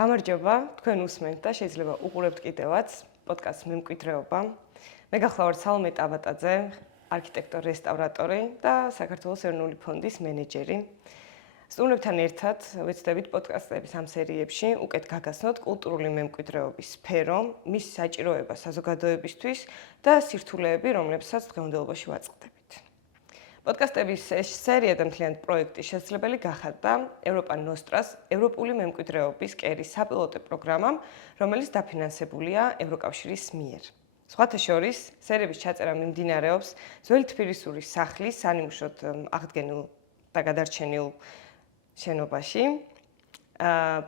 გამარჯობა, თქვენ უსმენთ და შეიძლება უყურებთ კიდევაც პოდკასტ მემკვიდრეობა. მე გახლავართ სალომე ტაბატაძე, არქიტექტორ-რესტავრატორი და საქართველოს ეროვნული ფონდის მენეჯერი. სტუმრებთან ერთად ვეცდებით პოდკასტების ამ სერიებში უკეთ გაგაცნოთ კულტურული მემკვიდრეობის სფერო, მის საჭიროება საზოგადოებისთვის და სირთულეები, რომლებსაც დღევანდელობაში ვაწყდებით. პოდკასტების სერია და მთლიანი პროექტი შესაძლებელი გახადა ევროპა ნოსტრას ევროპული მემკვიდრეობის კერის საპილოტო პროგრამამ, რომელიც დაფინანსებულია ევროკავშირის მიერ. სხვათა შორის, სერიების ჩაწერა მიმდინარეობს ძველი თბილისური სახლის სანიმუშოდ აღდგენილ და გადარჩენილ შენობაში.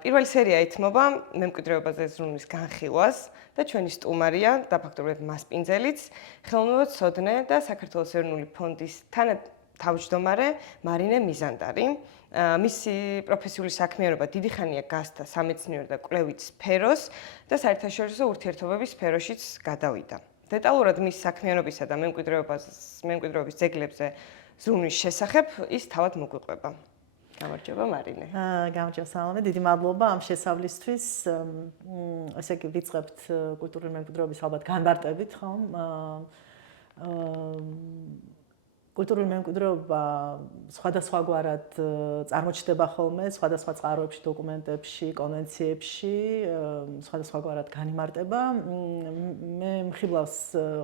პირველი სერია ეთმობა მემკვიდრეობაზე ზრუნვის განხილვას და ჩვენი სტუმარია და ფაქტობრივად მასპინძელიც ხელოვნებაცოდნე და საქართველოს ეროვნული ფონდის თავმჯდომარე მარინე მიზანდარი. მისი პროფესიული საქმიანობა დიდი ხანია გასცდა სამეცნიერო და კვლევით სფეროს და საერთაშორისო ურთიერთობების სფეროშიც გადავიდა. დეტალურად მის საქმიანობისა და მემკვიდრეობის ძეგლებზე ზრუნვის შესახებ ის თავად მოგვიყვება. გამარჯობა მარინე. გამარჯობა სალომე, დიდი მადლობა ამ შესავლისთვის. ესე იგი ვიწყებთ კულტურული მემკვიდრეობის ალბათ განმარტებით, ხომ? კულტურული მემკვიდრეობა სხვადასხვაგვარად წარმოჩნდება ხოლმე, სხვადასხვა წყაროებში, დოკუმენტებში, კონვენციებში, სხვადასხვაგვარად განიმარტება. მე მხილავს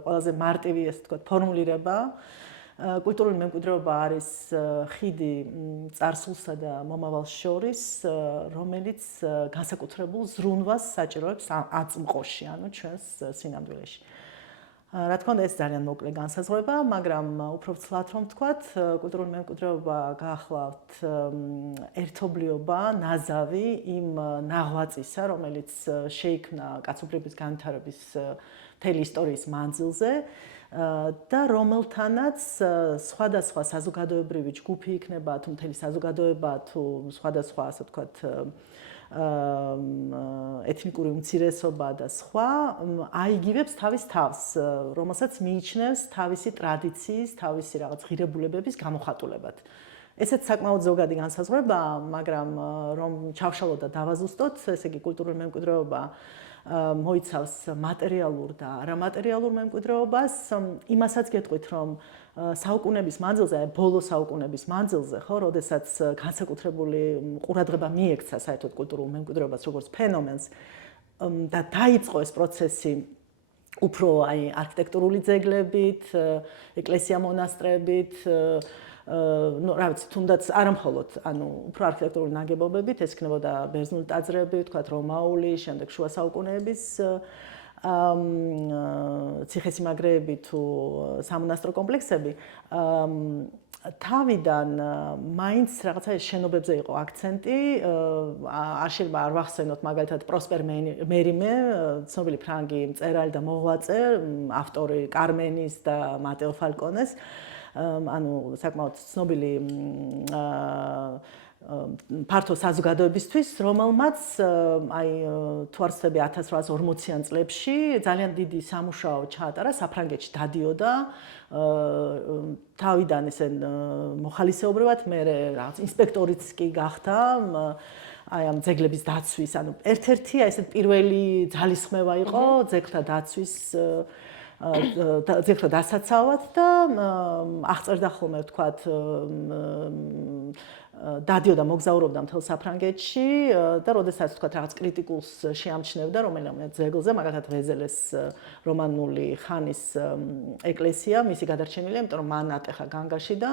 ყველაზე მარტივი, ესე ვთქვათ, ფორმულირება. კულტურული მემკვიდრეობა არის ხიდი წარსულსა და მომავალს შორის, რომელიც განსაკუთრებულ ზრუნვას საჭიროებს აწმყოში, ანუ ჩვენს სინამდვილეში. რა თქმა უნდა, ეს ძალიან მოკლე განსაზღვრება, მაგრამ უფრო ვცლად რომ ვთქვათ, კულტურული მემკვიდრეობა გაახლავთ ერთობლიობა, ნაზავი იმ ნაღვაწისა, რომელიც შეიქმნა კაცობრიობის განვითარების მთელი ისტორიის მანძილზე. და რომელთანაც სხვადასხვა საზოგადოებრივი ჯგუფი იქნება, თუ მთელი საზოგადოება, თუ სხვადასხვა, ასე ვთქვათ, ეთნიკური უმცირესობა და სხვა, აიგივებს თავის თავს, რომელსაც მიიჩნევს თავისი ტრადიციის, თავისი რაღაც ღირებულებების გამოხატულებად. ესეც საკმაოდ ზოგადი განსაზღვრებაა, მაგრამ რომ ჩავშალოთ და დავაზუსტოთ, ესე იგი კულტურული მემკვიდრეობა მოიცავს მატერიალურ და არამატერიალურ მემკვიდრეობას. იმასაც გეტყვით, რომ საუკუნების მანძილზე, ბოლო საუკუნების მანძილზე, ხო, როდესაც განსაკუთრებული ყურადღება მიექცა საერთოდ კულტურულ მემკვიდრეობას როგორც ფენომენს და დაიწყო ეს პროცესი უფრო არქიტექტურული ძეგლებით, ეკლესია-მონასტრებით, რა ვიცი, თუნდაც არა მხოლოდ, უფრო არქიტექტურული ნაგებობებით, ეს იქნებოდა ბერძნული ტაძრები, თქვათ რომაული, შემდეგ შუა საუკუნეების ციხესიმაგრეები თუ სამონასტრო კომპლექსები. თავიდან მაინც რაღაცა შენობებზე იყო აქცენტი, არ შეიძლება არ ვახსენოთ მაგალითად პროსპერ მერიმე, ცნობილი ფრანგი მწერალი და მოღვაწე, ავტორი კარმენის და მატეო ფალკონეს. საკმაოდ ცნობილი ფართო საზოგადოებისთვის, რომელმაც თუ არ ვცდები 1840-იან წლებში ძალიან დიდი სამუშაო ჩაატარა, საფრანგეთში დადიოდა, თავიდან ესე მოხალისეობრივად, მერე რაღაც ინსპექტორიც კი გახდა, ამ ძეგლების დაცვის, ერთ-ერთი ესე პირველი ძალისხმევა იყო ძეგლთა დაცვის ძეგლთა დასაცავად და აღწერდა ხოლმე, ვთქვათ, დადიოდა, მოგზაურობდა მთელ საფრანგეთში და როდესაც ვთქვათ რაღაც კრიტიკულს შეამჩნევდა რომელიმე ძეგლზე, მაგალითად ვეზელეს რომანული ხანის ეკლესია, მისი გადარჩენილია, იმიტომ რომ მან ატეხა განგაში და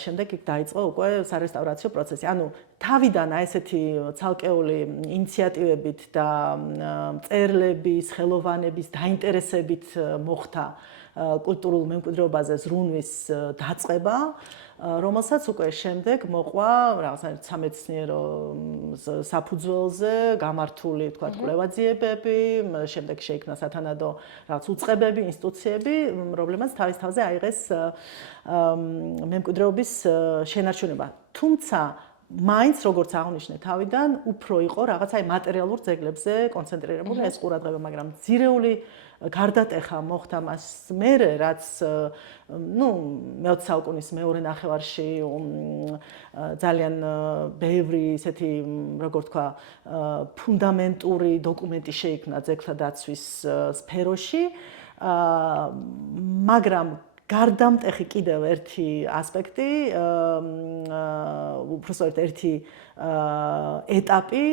შემდეგ იქ დაიწყო უკვე სარესტავრაციო პროცესი. თავიდან ესეთი ცალკეული ინიციატივებით და მწერლების, ხელოვანების დაინტერესებით მოხდა კულტურულ მემკვიდრეობაზე ზრუნვის დაწყება, რომელსაც უკვე შემდეგ მოყვა რაღაცა სამეცნიერო საფუძველზე გამართული, თქვათ, კვლევაძიებები, შემდეგ შეიქმნა სათანადო რაღაც უწყებები, ინსტიტუციები, რომლებმაც თავის თავზე აიღეს მემკვიდრეობის შენარჩუნება. თუმცა მაინც როგორც აღნიშნე თავიდან, უფრო იყო რაღაც აი მატერიალურ ძეგლებზე კონცენტრირებული ეს ყურადღება, მაგრამ ძირეული გარდატეხა მოხდა მას მერე, რაც მე-20 საუკუნის მეორე ნახევარში ძალიან ბევრი ისეთი, როგორ თქვა, ფუნდამენტური დოკუმენტი შეიქმნა ძეგლთა დაცვის სფეროში, მაგრამ გარდამტეხი კიდევ ერთი ასპექტი, უბრალოდ ერთი ეტაპი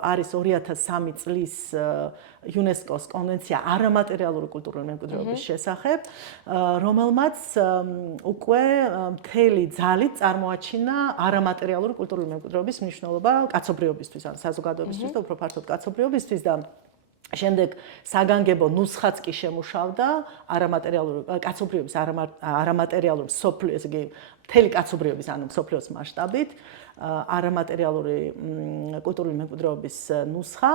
არის 2003 წლის იუნესკოს კონვენცია არამატერიალური კულტურული მემკვიდრეობის შესახებ, რომელმაც უკვე მთელი ძალით წარმოაჩინა არამატერიალური კულტურული მემკვიდრეობის მნიშვნელობა კაცობრიობისთვის, ან საზოგადოებისთვის და უფრო ფართოდ კაცობრიობისთვის და შემდეგ საგანგებო ნუსხაც კი შემუშავდა არამატერიალური კაცობრიობის არამატერიალური სოფლიო, ესე იგი მთელი კაცობრიობის, ანუ სოფლიოს მასშტაბით არამატერიალური კულტურული მემკვიდრეობის ნუსხა,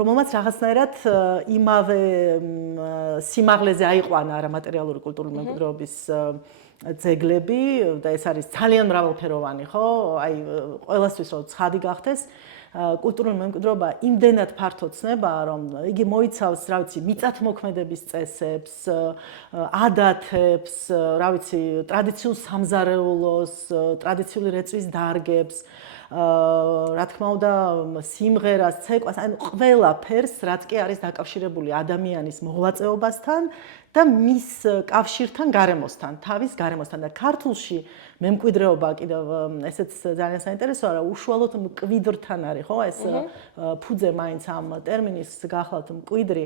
რომელმაც რაღაცნაირად იმავე სიმაღლეზე აიყვანა არამატერიალური კულტურული მემკვიდრეობის ძეგლები და ეს არის ძალიან მრავალფეროვანი, ხო? აი ყველასთვის რომ ცხადი გახდეს კულტურული მემკვიდრეობა იმდენად ფართო ცნებაა, რომ იგი მოიცავს, რა ვიცი, მიწათმოქმედების წესებს, ადათებს, რა ვიცი, ტრადიციულ სამზარეულოს, ტრადიციული რეწვის დარგებს, რა თქმა უნდა, სიმღერას, ცეკვას, ანუ ყველაფერს, რაც კი არის დაკავშირებული ადამიანის მოღვაწეობასთან და მის კავშირთან გარემოსთან, თავის გარემოსთან და ქართულში მემკვიდრეობა კიდევ ესეც ძალიან საინტერესოა, რა უშუალოდ მკვიდრთან არის, ხო, ეს ფუძე მაინც ამ ტერმინის გახლავთ მკვიდრი,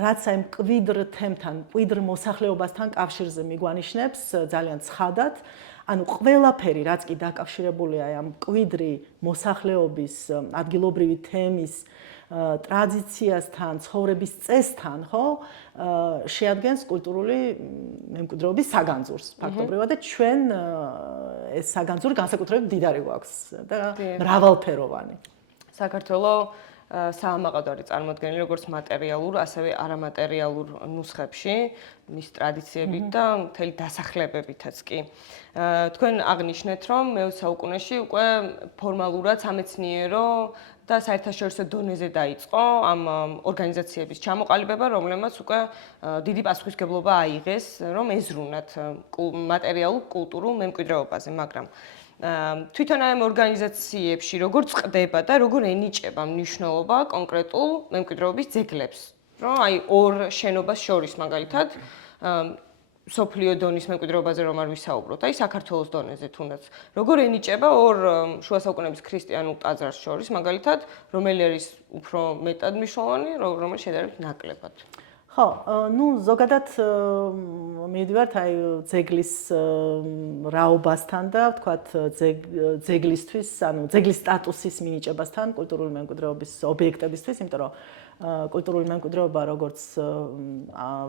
რაც აი მკვიდრ თემთან, მკვიდრ მოსახლეობასთან კავშირზე მიგვანიშნებს ძალიან ცხადად, ანუ ყველაფერი, რაც კი დაკავშირებულია ამ მკვიდრი მოსახლეობის ადგილობრივი თემის ტრადიციასთან, ცხოვრების წესთან, ხო, შეადგენს კულტურული მემკვიდრეობის საგანძურს ფაქტობრივად და ჩვენ ეს საგანძური განსაკუთრებით მდიდარი გვაქვს და მრავალფეროვანი. საქართველოს საამაყად არის წარმოდგენილი როგორც მატერიალურ, ასევე არამატერიალურ ნუსხებში, მის ტრადიციებით და მთელი დასახლებებითაც კი. თქვენ აღნიშნეთ, რომ მე-20 საუკუნეში უკვე ფორმალურად სამეცნიერო და საერთაშორისო დონეზე დაიწყო ამ ორგანიზაციების ჩამოყალიბება, რომლებმაც უკვე დიდი პასუხისმგებლობა აიღეს, რომ ეზრუნათ მატერიალურ კულტურულ მემკვიდრეობაზე, მაგრამ თვითონ ამ ორგანიზაციებში როგორ წყდება და როგორ ენიჭება მნიშვნელობა კონკრეტულ მემკვიდრეობის ძეგლებს, რომ აი ორ შენობას შორის მაგალითად სოფლიო დონის მემკვიდრეობაზე რომ არ ვისაუბროთ, აი საქართველოს დონეზე თუნდაც, როგორ ენიჭება ორ შუა საუკუნეების ქრისტიანულ ტაძარს შორის, მაგალითად, რომელი არის უფრო მეტად მნიშვნელოვანი, რომელიც შედარებით ნაკლებად. ხო, ზოგადად მივიდივართ აი ძეგლის რაობასთან და ვთქვათ ძეგლისთვის, ანუ ძეგლის სტატუსის მინიჭებასთან კულტურული მემკვიდრეობის ობიექტებისთვის, იმიტომ რომ კულტურული მემკვიდრეობა, როგორც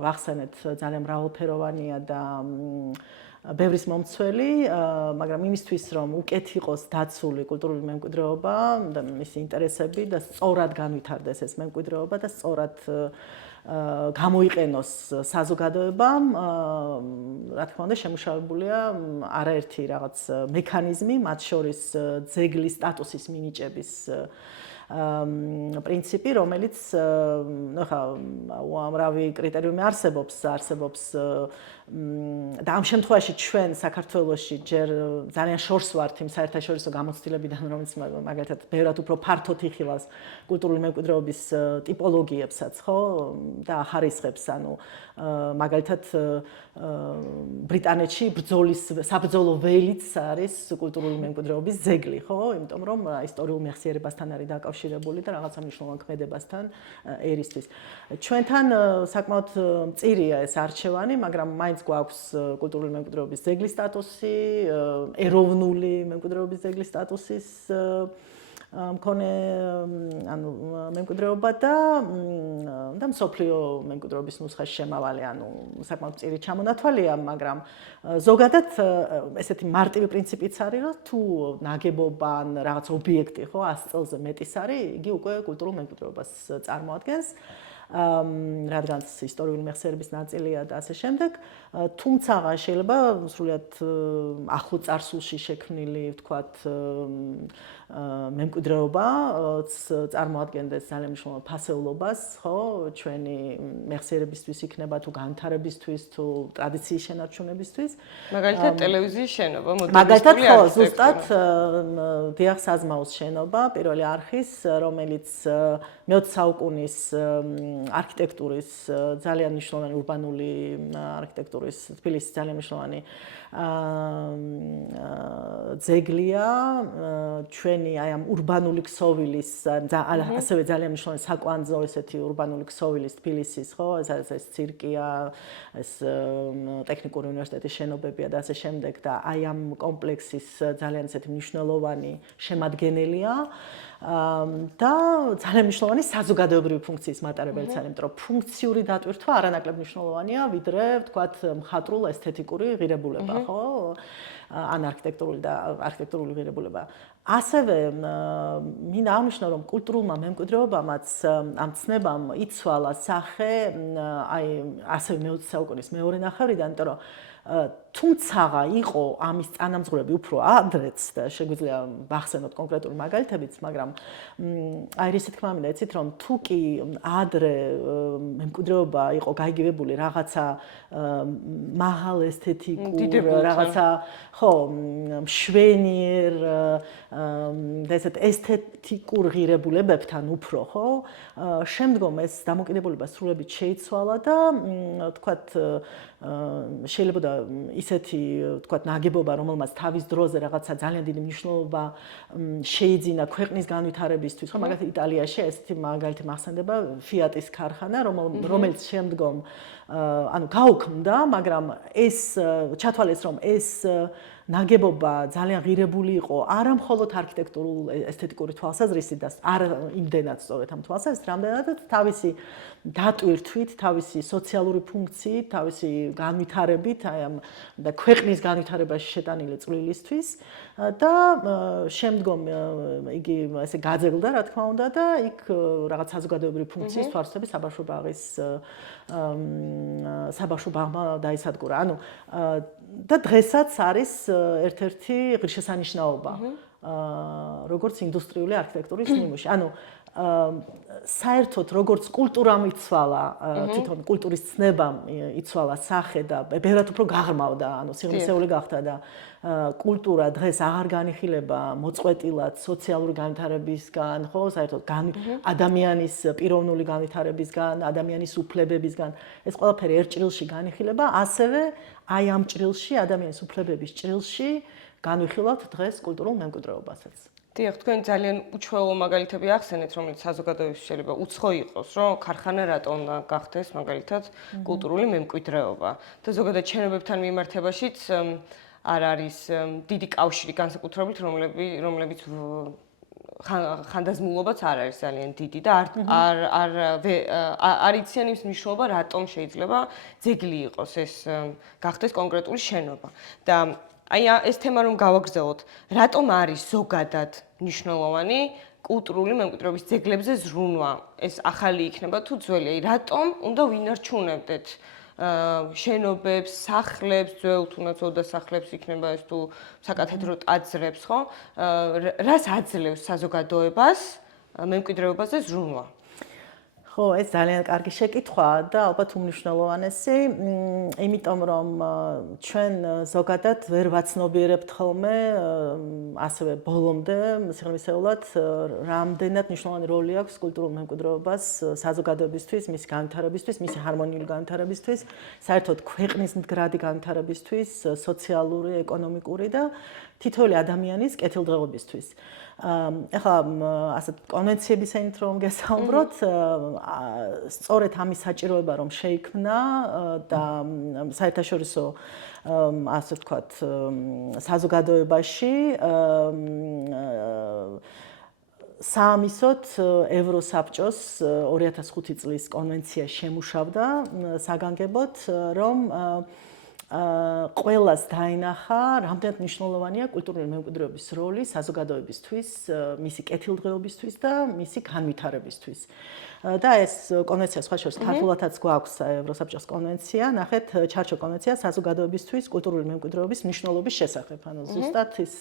ვახსენეთ, ძალიან მრავალფეროვანია და ბევრის მომცველი, მაგრამ იმისთვის, რომ უკეთ იყოს დაცული კულტურული მემკვიდრეობა და მისი ინტერესები და სწორად განვითარდეს ეს მემკვიდრეობა და სწორად გამოიყენოს საზოგადოებამ, რა თქმა უნდა, შემუშავებულია არაერთი რაღაც მექანიზმი, მათ შორის ძეგლის სტატუსის მინიჭების პრინციპი, რომელიც ხა უამრავი კრიტერიუმი არსებობს და ამ შემთხვევაში ჩვენ საქართველოში ჯერ ძალიან შორს ვართ იმ საერთაშორისო გამოცდილებიდან, რომელიც მაგალითად ბევრად უფრო ფართოდ იხილავს კულტურული მემკვიდრეობის ტიპოლოგიებსაც, ხო, და ახარისხებს, ანუ მაგალითად ბრიტანეთში საბრძოლო ველიც არის კულტურული მემკვიდრეობის ძეგლი, ხო, იმიტომ რომ ისტორიულ მეხსიერებასთან არის დაკავშირებული და რაღაცა მნიშვნელოვან ქმედებასთან ერისთვის. ჩვენთან საკმაოდ მწირია ეს არჩევანი, მაგრამ მაინც გვაქვს კულტურული მემკვიდრეობის ძეგლის სტატუსი, ეროვნული მემკვიდრეობის ძეგლის სტატუსის მქონე ანუ მემკვიდრეობა და მსოფლიო მემკვიდრეობის ნუსხაში შემავალი, ანუ საკმაოდ მწირი ჩამონათვალია, მაგრამ ზოგადად ესეთი მარტივი პრინციპიც არის, რომ თუ ნაგებობა ან რაღაც ობიექტი, ხო, 100 წელზე მეტის არის, იგი უკვე კულტურულ მემკვიდრეობას წარმოადგენს. რადგანაც ისტორიული მეხსიერების ნაწილია და ასე შემდეგ. თუმცა შეიძლება სრულიად ახლო წარსულში შექმნილი, ვთქვათ, მემკვიდრეობა წარმოადგენდეს ძალიან მნიშვნელოვან ფასეულობას, ხო, ჩვენი მეხსიერებისთვის იქნება თუ განვითარებისთვის თუ ტრადიციის შენარჩუნებისთვის. მაგალითად ტელევიზიის შენობა, მაგალითად მოდერნისტული ხო, არქიტექტურა. ზუსტად დიახ საზმაოს შენობა, პირველი არხის, რომელიც მე-20 საუკუნის არქიტექტურის ძალიან მნიშვნელოვანი ურბანული არქიტექტურის თბილისის ძალიან მნიშვნელოვანი ძეგლია, ჩვენი აი ამ ურბანული ქსოვილის, ასევე ძალიან მნიშვნელოვანი საკვანძო ესეთი ურბანული ქსოვილის თბილისის, ხო, ეს ცირკია, ეს ტექნიკური უნივერსიტეტის შენობებია და ასე შემდეგ და აი ამ კომპლექსის ძალიან ესეთი მნიშვნელოვანი შემადგენელია. და ძალიან მნიშვნელოვანი საზოგადოებრივი ფუნქციის მატარებელიც არის, იმიტომ რომ ფუნქციური დატვირთვა არანაკლებ მნიშვნელოვანია, ვიდრე ვთქვათ მხატვრულ ესთეტიკური ღირებულება, ხო? ან არქიტექტურული ღირებულება. ასევე მინდა აღნიშნო, რომ კულტურულმა მემკვიდრეობამაც ამ ცნებამ იცვალა სახე, აი ასევე მე-20 საუკუნის მეორე ნახევრიდან, იმიტომ რომ თუმცაღა იყო ამის წანამძღვრები უფრო ადრეც და შეგვიძლია ვახსენოთ კონკრეტული მაგალითებიც, მაგრამ აი რისი თქმა მინდა იცით, რომ თუ კი ადრე მემკვიდრეობა იყო გაიგივებული რაღაცა მაღალ ესთეტიკურ, რაღაცა ხო, მშვენიერ და ესეთ ესთეტიკურ ღირებულებებთან უფრო, ხო? შემდგომ ეს დამოკიდებულება სრულებით შეიცვალა და თქვათ შეიძლება ისეთი თქვათ ნაგებობა, რომელმაც თავის დროზე რაღაცა ძალიან დიდი მნიშვნელობა შეიძინა ქვეყნის განვითარებისთვის, ხო, მაგალითად იტალიაში ესეთი მაგალითი მახსენდება Fiat-ის ქარხანა, რომელიც შემდგომ ანუ გაუქმდა, მაგრამ ეს ჩათვალეს, რომ ეს ნაგებობა ძალიან ღირებული იყო არა მხოლოდ არქიტექტურულ ესთეტიკური თვალსაზრისით და არ იმდენად სწორედ ამ თვალსაზრისით, რამდენადაც თავისი დატვირთვით, თავისი სოციალური ფუნქციით, თავისი განვითარებით, აი ამ და ქვეყნის განვითარებაში შეტანილი წვლილისთვის და შემდგომ იგი ესე გაძეგლდა, რა თქმა უნდა და იქ რაღაც საზოგადოებრივი ფუნქციის თვალსაზრისით საბავშვო ბაღის საბავშვო ბაღმა დაისადგურა. ანუ და დღესაც არის ერთ-ერთი ღირსშესანიშნაობა როგორც ინდუსტრიული არქიტექტურის ნიმუში. ანუ საერთოდ როგორც კულტურამ იცვალა, თვითონ კულტურის ცნებამ იცვალა სახე და ბევრად უფრო გაღრმავდა, ანუ სიღრმისეული გახდა და კულტურა დღეს აღარ განიხილება მოწყვეტილად სოციალური განვითარებისგან, ხო, საერთოდ ადამიანის პიროვნული განვითარებისგან, ადამიანის უფლებებისგან, ეს ყველაფერი ერთ ჭრილში განიხილება, ასევე აი ამ ჭრილში, ადამიანის უფლებების ჭრილში განვიხილავთ დღეს კულტურულ მემკვიდრეობასაც. დიახ, თქვენ ძალიან უჩვეულო მაგალითები ახსენეთ, რომელიც საზოგადოებისთვის შეიძლება უცხო იყოს, რომ ქარხანა რატომ გახდეს მაგალითად კულტურული მემკვიდრეობა. და ზოგადად შენობებთან მიმართებაშიც არ არის დიდი კავშირი განსაკუთრებით, რომლებიც ხანდაზმულობაც არ არის ძალიან დიდი და არ იციან იმის მნიშვნელობა, რატომ შეიძლება ძეგლი იყოს ეს გახდეს კონკრეტული შენობა. და აი ეს თემა რომ გავაგრძელოთ, რატომ არის ზოგადად მნიშვნელოვანი კულტურული მემკვიდრეობის ძეგლებზე ზრუნვა? ეს ახალი იქნება თუ ძველი? აი რატომ უნდა ვინარჩუნებდეთ შენობებს, სახლებს, ძველ თუნდაც ოდასახლებს იქნება ეს თუ საკათედრო ტაძრებს, ხო? რას აძლევს საზოგადოებას მემკვიდრეობაზე ზრუნვა? ხო, ეს ძალიან კარგი შეკითხვაა და ალბათ უმნიშვნელოვანესი, იმიტომ რომ ჩვენ ზოგადად ვერ ვაცნობიერებთ ხოლმე ასევე ბოლომდე სიღრმისეულად რამდენად მნიშვნელოვანი როლი აქვს კულტურულ მემკვიდრეობას საზოგადოებისთვის, მისი განვითარებისთვის, მისი ჰარმონიული განვითარებისთვის, საერთოდ ქვეყნის მდგრადი განვითარებისთვის, სოციალური, ეკონომიკური და თითოეული ადამიანის კეთილდღეობისთვის. ეხლა ასეთ კონვენციების ენით რომ გესაუბროთ, სწორედ ამის საჭიროება რომ შეიქმნა და საერთაშორისო ასე ვთქვათ საზოგადოებაში საამისოდ ევროსაბჭოს 2005 წლის კონვენცია შემუშავდა საგანგებოდ, რომ ყველას დაინახა, რამდენად მნიშვნელოვანია კულტურული მემკვიდრეობის როლი საზოგადოებისთვის, მისი კეთილდღეობისთვის და მისი განვითარებისთვის. და ეს კონვენცია სხვა შორის ქართულადაც გვაქვს ევროსაბჭოს კონვენცია, ნახეთ ჩარჩო კონვენცია საზოგადოებისთვის კულტურული მემკვიდრეობის მნიშვნელობის შესახებ. ანუ ზუსტად ის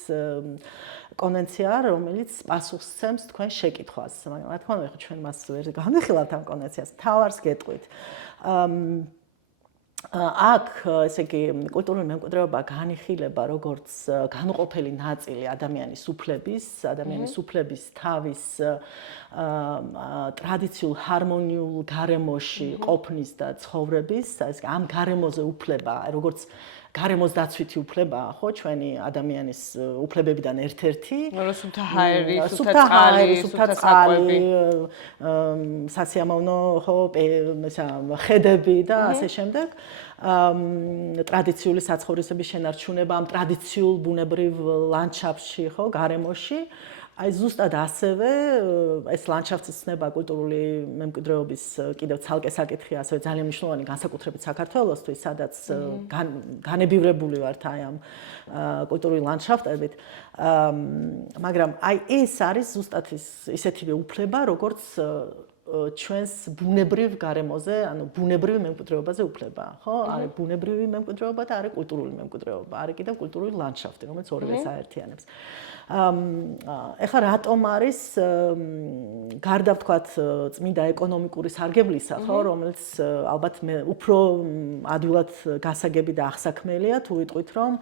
კონვენცია, რომელიც პასუხს სცემს თქვენ შეკითხვას. მაგრამ რა თქმა უნდა, ხო ჩვენ მას ვერ განვიხილავთ ამ კონვენციას. თავარს გეტყვით. აქ ესე იგი კულტურული მემკვიდრეობა განიხილება როგორც განუყოფელი ნაწილი ადამიანის უფლების თავის ტრადიციულ ჰარმონიულ გარემოში ყოფნის და ცხოვრების, ეს ამ გარემოზე უფლება, როგორც გარემოს დაცვითი უფლებაა, ხო, ჩვენი ადამიანის უფლებებიდან ერთ-ერთი. სუფთა ჰაერი, სუფთა წყალი, სასიამოვნო, ხო, ხედები და ასე შემდეგ. ტრადიციული საცხოვრისების შენარჩუნება ამ ტრადიციულ ბუნებრივ ლანდშაფტში, ხო, გარემოში. აი ზუსტად ასევე ეს ლანდშაფტის ცნება კულტურული მემკვიდრეობის კიდევ ცალკე საკითხია, ასევე ძალიან მნიშვნელოვანი განსაკუთრებით საქართველოსთვის, სადაც განებივრებული ვართ აი ამ კულტურული ლანდშაფტებით. მაგრამ აი ეს არის ზუსტად ისეთივე უფლება, როგორც ჩვენს ბუნებრივ გარემოზე, ანუ ბუნებრივი მემკვიდრეობაზე უფლება, ხო? არის ბუნებრივი მემკვიდრეობა და არის კულტურული მემკვიდრეობა, არის კიდევ კულტურული ლანდშაფტი, რომელიც ორივეს აერთიანებს. ეხლა რატომ არის გარდა ვთქვათ წმინდა ეკონომიკური სარგებლისა, ხო, რომელიც ალბათ უფრო ადვილად გასაგები და აღსაქმელია, თუ ვიტყვით რომ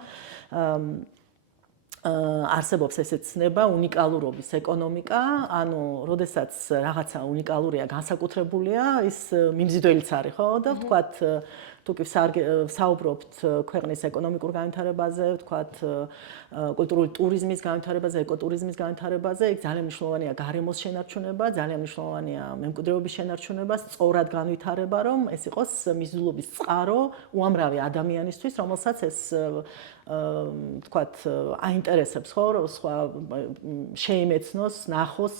არსებობს ესეც ცნება უნიკალურობის ეკონომიკა, ანუ როდესაც რაღაცა უნიკალურია, განსაკუთრებულია, ის მიმზიდველიც არის, ხო? და ვთქვათ, თუ კი საუბრობთ ქვეყნის ეკონომიკურ განვითარებაზე, ვთქვათ, კულტურული ტურიზმის განვითარებაზე, ეკოტურიზმის განვითარებაზე, იქ ძალიან მნიშვნელოვანია გარემოს შენარჩუნება, ძალიან მნიშვნელოვანია მემკვიდრეობის შენარჩუნება, სწორად განვითარება, რომ ეს იყოს მიზიდულობის წყარო უამრავი ადამიანისთვის, რომელსაც ეს ვთქვათ, აინტერესებს, ხო, სხვა შეიმეცნოს, ნახოს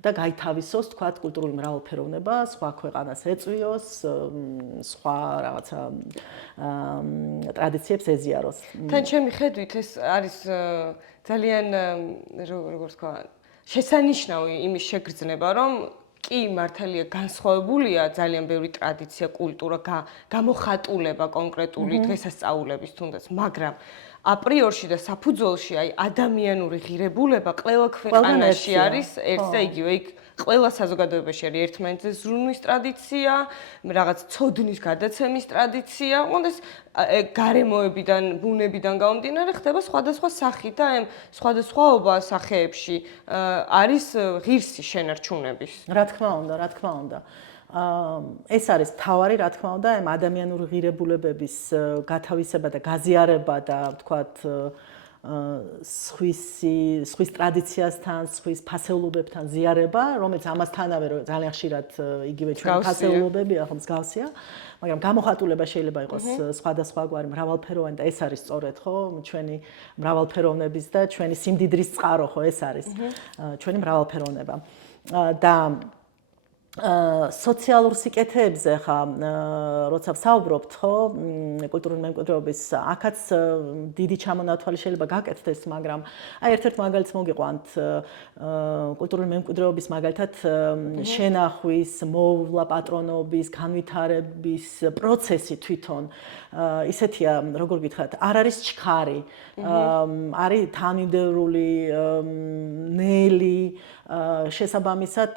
და გაითავისოს, თქვათ, კულტურული მრავალფეროვნება, სხვა ქვეყანას ეწვიოს, სხვა რაღაცა ტრადიციებს ეზიაროს. თან ჩემი ხედვით ეს არის ძალიან როგორც თქვა, შესანიშნავი იმის შეგრძნება, რომ კი მართალია განსხვავებულია ძალიან ბევრი ტრადიცია, კულტურა, გამოხატულება კონკრეტული დღესასწაულების თუნდაც, მაგრამ აპრიორში და საფუძველში აი ადამიანური ღირებულება ყველა ქვეყანაში არის ერთ და იგივე. იქ ყველა საზოგადოებაში არის ერთმანეთზე ზრუნვის ტრადიცია, რაღაც ცოდნის გადაცემის ტრადიცია, ოღონდ ეს გარემოებიდან, ბუნებიდან გამომდინარე ხდება სხვადასხვა სახით და ამ სხვადასხვაობა სახეებში არის ღირსი შენარჩუნების. რა თქმა უნდა. ეს არის თავარი, რა თქმა უნდა, ამ ადამიანური ღირებულებების გათავისება და გაზიარება და ვთქვათ სხვის ტრადიციასთან, სხვის ფასეულობებთან ზიარება, რომელიც ამასთანავე ძალიან ხშირად იგივე ჩვენი ფასეულობებია, ხო, მსგავსია, მაგრამ გამოხატულება შეიძლება იყოს სხვადასხვაგვარი, მრავალფეროვანი და ეს არის სწორედ, ხო, ჩვენი მრავალფეროვნების და ჩვენი სიმდიდრის წყარო, ხო, ეს არის ჩვენი მრავალფეროვნება. და სოციალურ სიკეთეებზე ხა როცა ვსაუბრობთ, ხო, კულტურული მემკვიდრეობის აქაც დიდი ჩამონათვალი შეიძლება გაკეთდეს, მაგრამ აი ერთ-ერთ მაგალითს მოგიყვანთ კულტურული მემკვიდრეობის მაგალითად შენახვის, მოვლა პატრონობის, განვითარების პროცესი თვითონ ისეთია, როგორ გითხრათ, არ არის ჩქარი, არის თანმიმდევრული, ნელი, შესაბამისად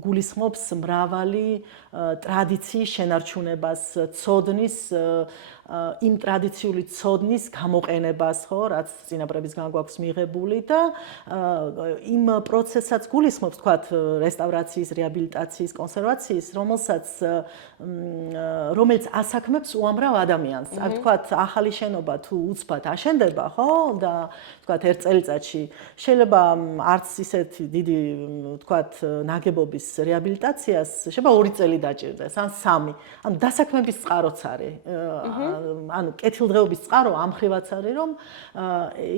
გულისხმობს მრავალი ტრადიციის შენარჩუნებას, ცოდნის იმ ტრადიციული ცოდნის გამოყენებას, ხო, რაც წინაპრებისგან გვაქვს მიღებული და იმ პროცესსაც გულისხმობს, თქვათ, რესტავრაციის, რეაბილიტაციის, კონსერვაციის, რომელიც ასაქმებს უამრავ ადამიანს. აქ თქვათ, ახალი შენობა თუ უცბად აშენდება, ხო, და თქვათ, ერთ წელიწადში შეიძლება არც ისეთი დიდი, თქვათ, ნაგებობის რეაბილიტაციას შეიძლება 2 წელი დაჭირდეს, ან 3. ანუ დასაქმების წყაროც არის. ანუ კეთილდღეობის წყარო ამ ხრივაც არის, რომ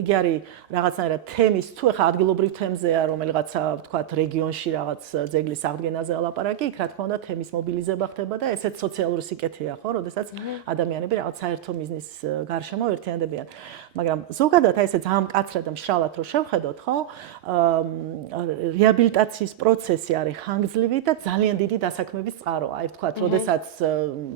იგი არის რაღაცნაირად თემის თუ ეხა ადგილობრივ თემზეა, რომელიღაცა ვთქვათ რეგიონში რაღაც ძეგლის აღდგენაზე ალაპარაკი, იქ რა თქმა უნდა თემის მობილიზება ხდება და ესეც სოციალური სიკეთეა, ხო, როდესაც ადამიანები რაღაც საერთო მიზნის გარშემო ერთიანდებიან. მაგრამ ზოგადად აი ესე ძალიან მკაცრად და მშრალად რო შევხედოთ, ხო, რეაბილიტაციის პროცესი არის ხანგრძლივი და ძალიან დიდი დასაქმების წყარო. აი ვთქვათ, როდესაც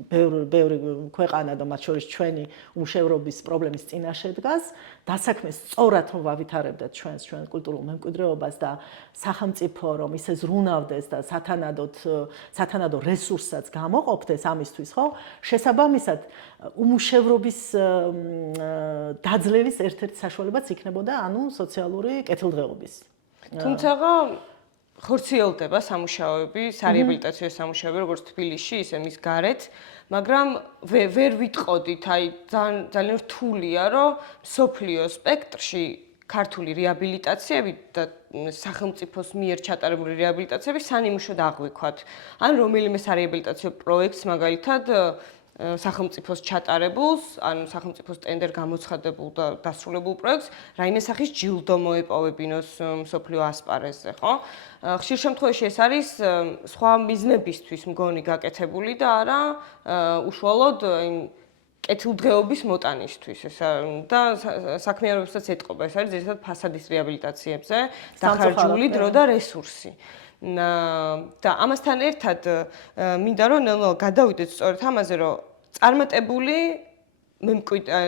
ბევრი ქვეყანა და მათ შორის ჩვენი უმშევრობის პრობლემის წინაშე დგას, დასაქმეს სწორად რომ ვავითარებდეთ ჩვენ კულტურულ მემკვიდრეობას და სახელმწიფო რომ ისე ზრუნავდეს და სათანადო რესურსსაც გამოყოფდეს ამისთვის, ხო? შესაბამისად უმუშევრობის დაძლევის ერთ-ერთი საშუალებაც იქნებოდა, ანუ სოციალური კეთილდღეობის. თუმცა ხორციელდება სამუშაოები, სარეაბილიტაციო სამუშაოები, როგორც თბილისში, ისე მის გარეთ, მაგრამ ვერ ვიტყოდით, აი ძალიან რთულია, რომ სოფლიო სპექტრში ქართული რეაბილიტაციები და სახელმწიფოს მიერ ჩატარებული რეაბილიტაციები სანიმუშოდ აღვიქვათ. ან რომელიმე სარეაბილიტაციო პროექტს მაგალითად სახელმწიფოს ჩატარებულს, ან სახელმწიფოს ტენდერ გამოცხადებულ და დასრულებულ პროექტს რაიმე სახის ჯილდო მოეპოვებინოს მსოფლიო ასპარეზზე, ხო? ხშირ შემთხვევაში ეს არის სხვა მიზნებისთვის მგონი გაკეთებული და არა უშუალოდ კეთილდღეობის მოტანისთვის და საქმიანობებსაც ეტყობა. ეს არის ზოგადად ფასადის რეაბილიტაციებზე დახარჯული დრო და რესურსი. და ამასთან ერთად მინდა რომ ნელ-ნელა გადავიდეთ სწორედ ამაზე, რომ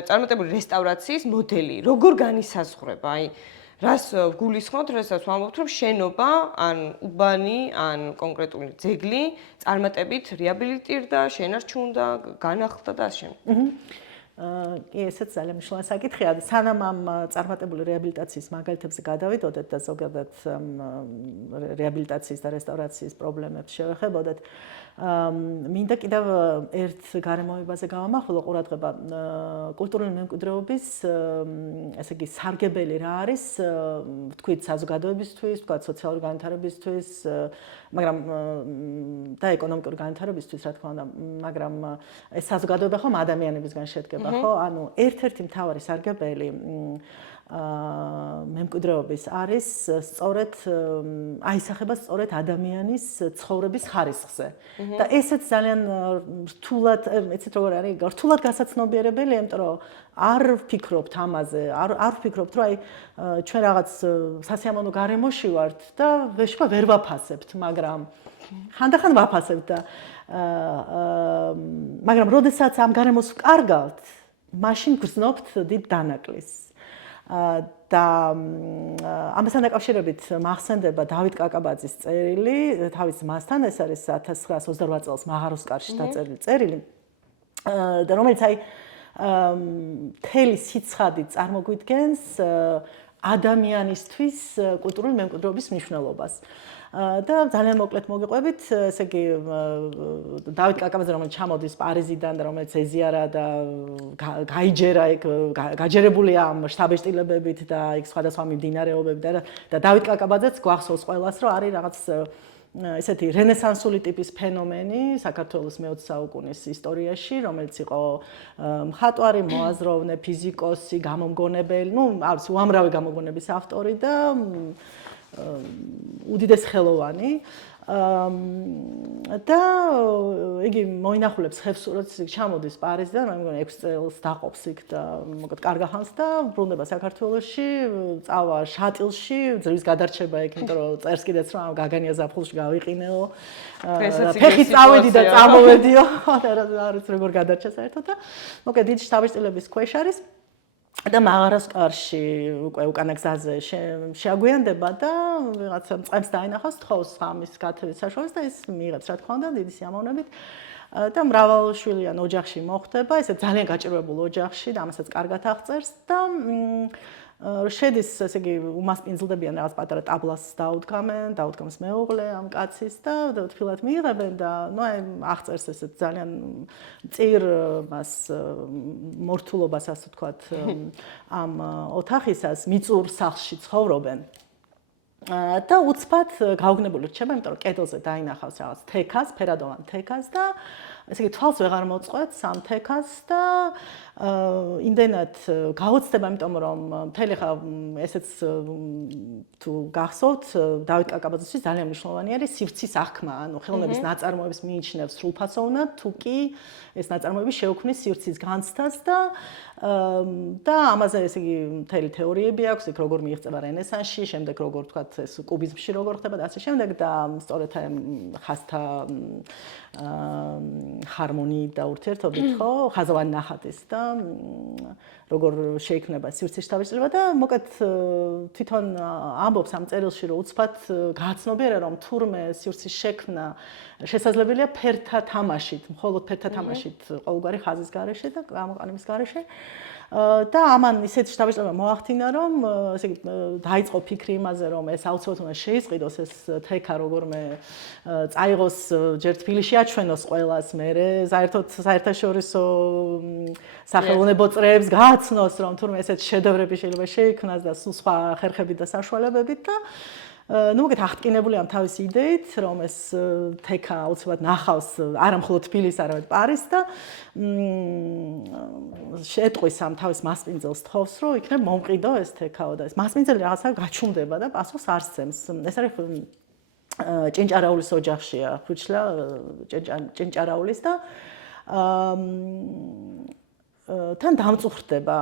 წარმატებული რესტავრაციის მოდელი როგორ განისაზღვრება? აი რას გულისხმობთ, რასაც ვამბობთ, რომ შენობა, ან უბანი, ან კონკრეტული ძეგლი წარმატებით რეაბილიტირდა, შენარჩუნდა, განახლდა და ასე შემდეგ. კი, ესეც ძალიან მნიშვნელოვანი საკითხია. სანამ ამ წარმატებული რეაბილიტაციის მაგალითებზე გადავიდოდეთ და ზოგადად რეაბილიტაციის და რესტავრაციის პრობლემებს შევეხებოდეთ, მინდა კიდევ ერთ გარემოებაზე გავამახვილო ყურადღება. კულტურული მემკვიდრეობის, ესე იგი, სარგებელი რა არის, ვთქვით, საზოგადოებისთვის, ვთქვათ, სოციალური განვითარებისთვის, მაგრამ და ეკონომიკური განვითარებისთვის, რა თქმა უნდა, მაგრამ ეს საზოგადოება ხომ ადამიანებისგან შედგება, ხო? ანუ ერთ-ერთი მთავარი სარგებელი მემკვიდრეობის არის სწორედ აისახება სწორედ ადამიანის ცხოვრების ხარისხზე. და ესეც ძალიან რთულად, ეცეთ როგორ არის, რთულად გასაცნობიერებელია, იმიტომ რომ არ ვფიქრობთ ამაზე, არ ვფიქრობთ, რომ აი ჩვენ რაღაც სასიამოვნო გარემოში ვართ და ვერ ვაფასებთ, მაგრამ ხანდახან ვაფასებთ და მაგრამ როდესაც ამ გარემოს ვკარგავთ, მაშინ გრძნობთ დიდ დანაკლისს. და ამასთან დაკავშირებით მახსენდება დავით კაკაბაძის წერილი თავის მასთან, ეს არის 1928 წელს მაღაროსკარში დაწერილი წერილი, და რომელიც აი მთელი სიცხადით წარმოგვიდგენს ადამიანისთვის კულტურული მემკვიდრეობის მნიშვნელობას. და ძალიან მოკლედ მოგიყვებით, ესე იგი დავით კაკაბაძე, რომელიც ჩამოდის პარიზიდან და რომელიც ეზიარა და გაიჯერა იქ, გაჯერებულია ამ შტაბეშტილებებით და იქ სხვადასხვა მიმდინარეობებით და დავით კაკაბაძეც გვახსოვს ყველას, რომ არის რაღაც ესეთი რენესანსული ტიპის ფენომენი საქართველოს მე-20 საუკუნის ისტორიაში, რომელიც იყო მხატვარი, მოაზროვნე, ფიზიკოსი, გამომგონებელი, არის უამრავი გამოგონების ავტორი და უდიდეს ხელოვანი და იგი მოინახულებს ხევს, როცა ჩამოდის პარიზიდან, მე მგონი 6 წელს დაყოფს იქ და მოკეთ კარგახანს და ბრუნდება საქართველოში, წავა შატილში, ძრის გადარჩება იქ, იმიტომ რომ წერს კიდეც რომ გაგანია ზაფხულში გავიყინეო. ფეხი წავედი და წამოვედიო, არ ვიცი როგორ გადარჩა საერთოდ და მოკეთ დიდი შტაბეშტილების ქვეშ არის. და მაღაროსკარში უკვე უკანა გზაზე შეაგვიანდება და ვიღაცა მწყემს დაინახავს თხოვს ღამის გათების საშუალებას და ის მიიღებს, რა თქმა უნდა, დიდი სიამოვნებით და მრავალშვილიან ოჯახში მოხვდება, ესე ძალიან გაჭირვებულ ოჯახში და ამასაც კარგად აღწერს და შედის, ესე იგი, უმასპინძლდებიან რაღაც პატარა ტაბლას დაუდგამს მეუღლე ამ კაცის და თბილად მიიღებენ და აი აღწერს ესე ძალიან წირ მას მორთულობას, ასე ვთქვათ, ამ ოთახისას მიწურ სახლში ცხოვრობენ. და უცბად გაუგნებული რჩება, იმიტომ რომ კედელზე დაინახავს რაღაც თექას, ფერადოვან თექას და ესე იგი თვალს ვეღარ მოწყვეტს ამ თექას და იმდენად გაოცდება, იმიტომ რომ მთელი ხა ესეც თუ გახსოვთ, დავით კაკაბაძისთვის ძალიან მნიშვნელოვანი არის სივრცის აღქმა, ანუ ხელოვნების ნაწარმოებს მიიჩნევს სრულფასოვნად, თუ კი ეს ნაწარმოები შეუქმნის სივრცის განცდას და ამაზე ესე იგი მთელი თეორიები აქვს, იქ როგორ მიიღწევა რენესანსში, შემდეგ როგორ ვთქვათ ეს კუბიზმში როგორ ხდება და ასე შემდეგ და სწორედ ხაზთა ჰარმონიით და ურთიერთობით ხო, ხაზოვანი ნახატის და როგორ შეიქმნება სივრცის შთაბეჭდილება და მოკლედ თვითონ ამბობს ამ წერილში რომ უცბად გააცნობიერა რომ თურმე სივრცის შექმნა შესაძლებელია ფერთა თამაშით, მხოლოდ ფერთა თამაშით ყოველგვარი ხაზის გარეშე და გამოყენების გარეშე და ამან ისეთ შთაბეჭდილება მოახდინა რომ ესე იგი დაიწყო ფიქრი იმაზე რომ ეს აუცილებლად უნდა შეისყიდოს ეს თექა როგორმე წაიღოს ჯერ თბილისში აჩვენოს ყველას მერე საერთაშორისო სახელმწიფო წრეებს გააცნოს რომ თურმე ესეთ შედევრები შეიძლება შეიქმნას და სულ სხვა ხერხებით და საშუალებებით და ну მოგეთ აღტკინებული ამ თავის იდეით რომ ეს თექა აუცილებლად ნახავს არა მხოლოდ თბილისს, არამედ პარიზს და შეეტყვის ამ თავის მასპინძელს თხოვს რომ იქნებ მომყიდო ეს თექაო და ეს მასპინძელი რაღაცა გაჩუმდება და პასუხს არ სცემს. ეს არის ჭინჭარაულის ოჯახშია ხუჩლა ჭინჭარაულის და თან დამწუხრდება.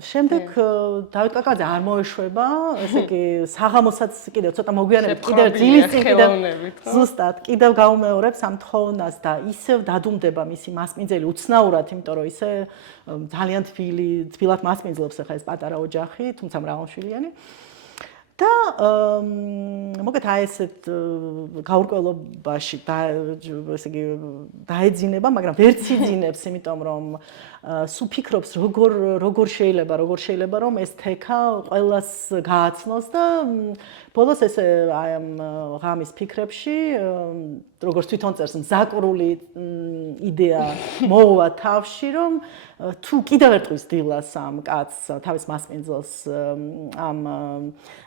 შემდეგ დავით კაკაბაძე არ მოეშვება, ესე იგი საღამოსაც კიდევ ცოტა მოგვიანებით კიდევ ძილის წინ კიდევ ზუსტად კიდევ გაუმეორებს ამ თხოვნას და ისევ დადუმდება მისი მასპინძელი უცნაურად, იმიტომ რომ ისე ძალიან თბილად მასპინძლობს ახლა ეს პატარა ოჯახი, თუმცა მრავალშვილიანი. და მოგეთ აი ესეთ გაურკვევლობაში ესე იგი დაეძინება, მაგრამ ვერც იძინებს, იმიტომ რომ სულ ფიქრობს როგორ შეიძლება რომ ეს თექა ყველას გააცნოს და ბოლოს ესე აი ამ ღამის ფიქრებში როგორც თვითონ წერს მზაკრული იდეა მოუვა თავში რომ თუ კიდევ ერთხელ დილას ამ კაცს თავის მასპინძელს ამ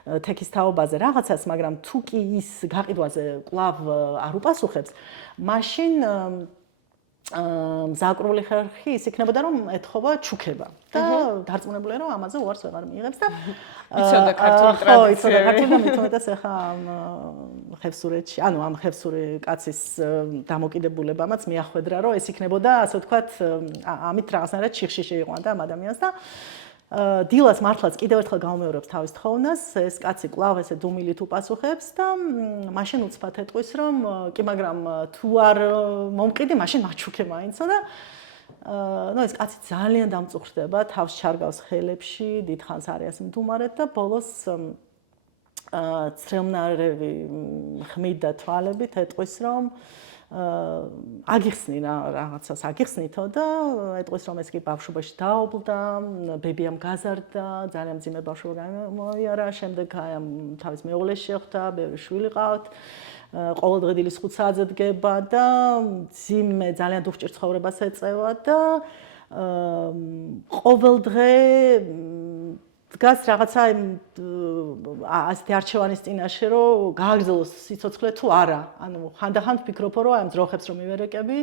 თექის თაობაზე რაღაცას, მაგრამ თუ კი ის გაყიდვაზე კვლავ არ უპასუხებს, მაშინ მზაკრული ხერხი ის იქნებოდა რომ ეთხოვა ჩუქება და დარწმუნებულია რომ ამაზე უარს ვეღარ მიიღებს და იცოდა ქართული ტრადიციები. იცოდა ქართული და მithumetas ახლა ამ ხევსურეთში, ანუ ამ ხევსური კაცის დამოკიდებულებამაც მიახვედრა რომ ეს იქნებოდა ასე ვთქვათ ამით რაღაცნაირად ჩიხში შეიყვანდა ამ ადამიანს და დილას მართლაც კიდევ ერთხელ გაუმეორებს თავის თხოვნას, ეს კაცი კვლავ ესე დუმილით უპასუხებს და მაშინ უცბად ეტყვის რომ კი მაგრამ თუ არ მომყიდი, მაშინ მაჩუქე მაინცო და ну ეს კაცი ძალიან დამწუხრდება, თავს ჩარგავს ხელებში, დიდხანს არის მდუმარეთ და ბოლოს ცრემნარევი ხმით და თვალებით ეტყვის რომ აგიხსნი რაღაცას აგიხსნითო და ეტყვის რომ ეს კი ბავშვობაში დაობლდა, ბებიამ გაზარდა, ძალიან მძიმე ბავშვობა გამოიარა, შემდეგ აი ამ თავის მეუღლეს შეხვდა, ბევრი შვილი ყავთ. ყოველდღე დილის 5 საათზე დგება და მძიმე ძალიან დუხჭირ ცხოვრებას ეწევა და ყოველდღე დგას რაღაცა ასეთი არჩევანის წინაშე რომ გააგრძელოს სიცოცხლე თუ არა. ანუ ხანდახან ვფიქრობ რომ აი მძროხებს რომ მივერეკები,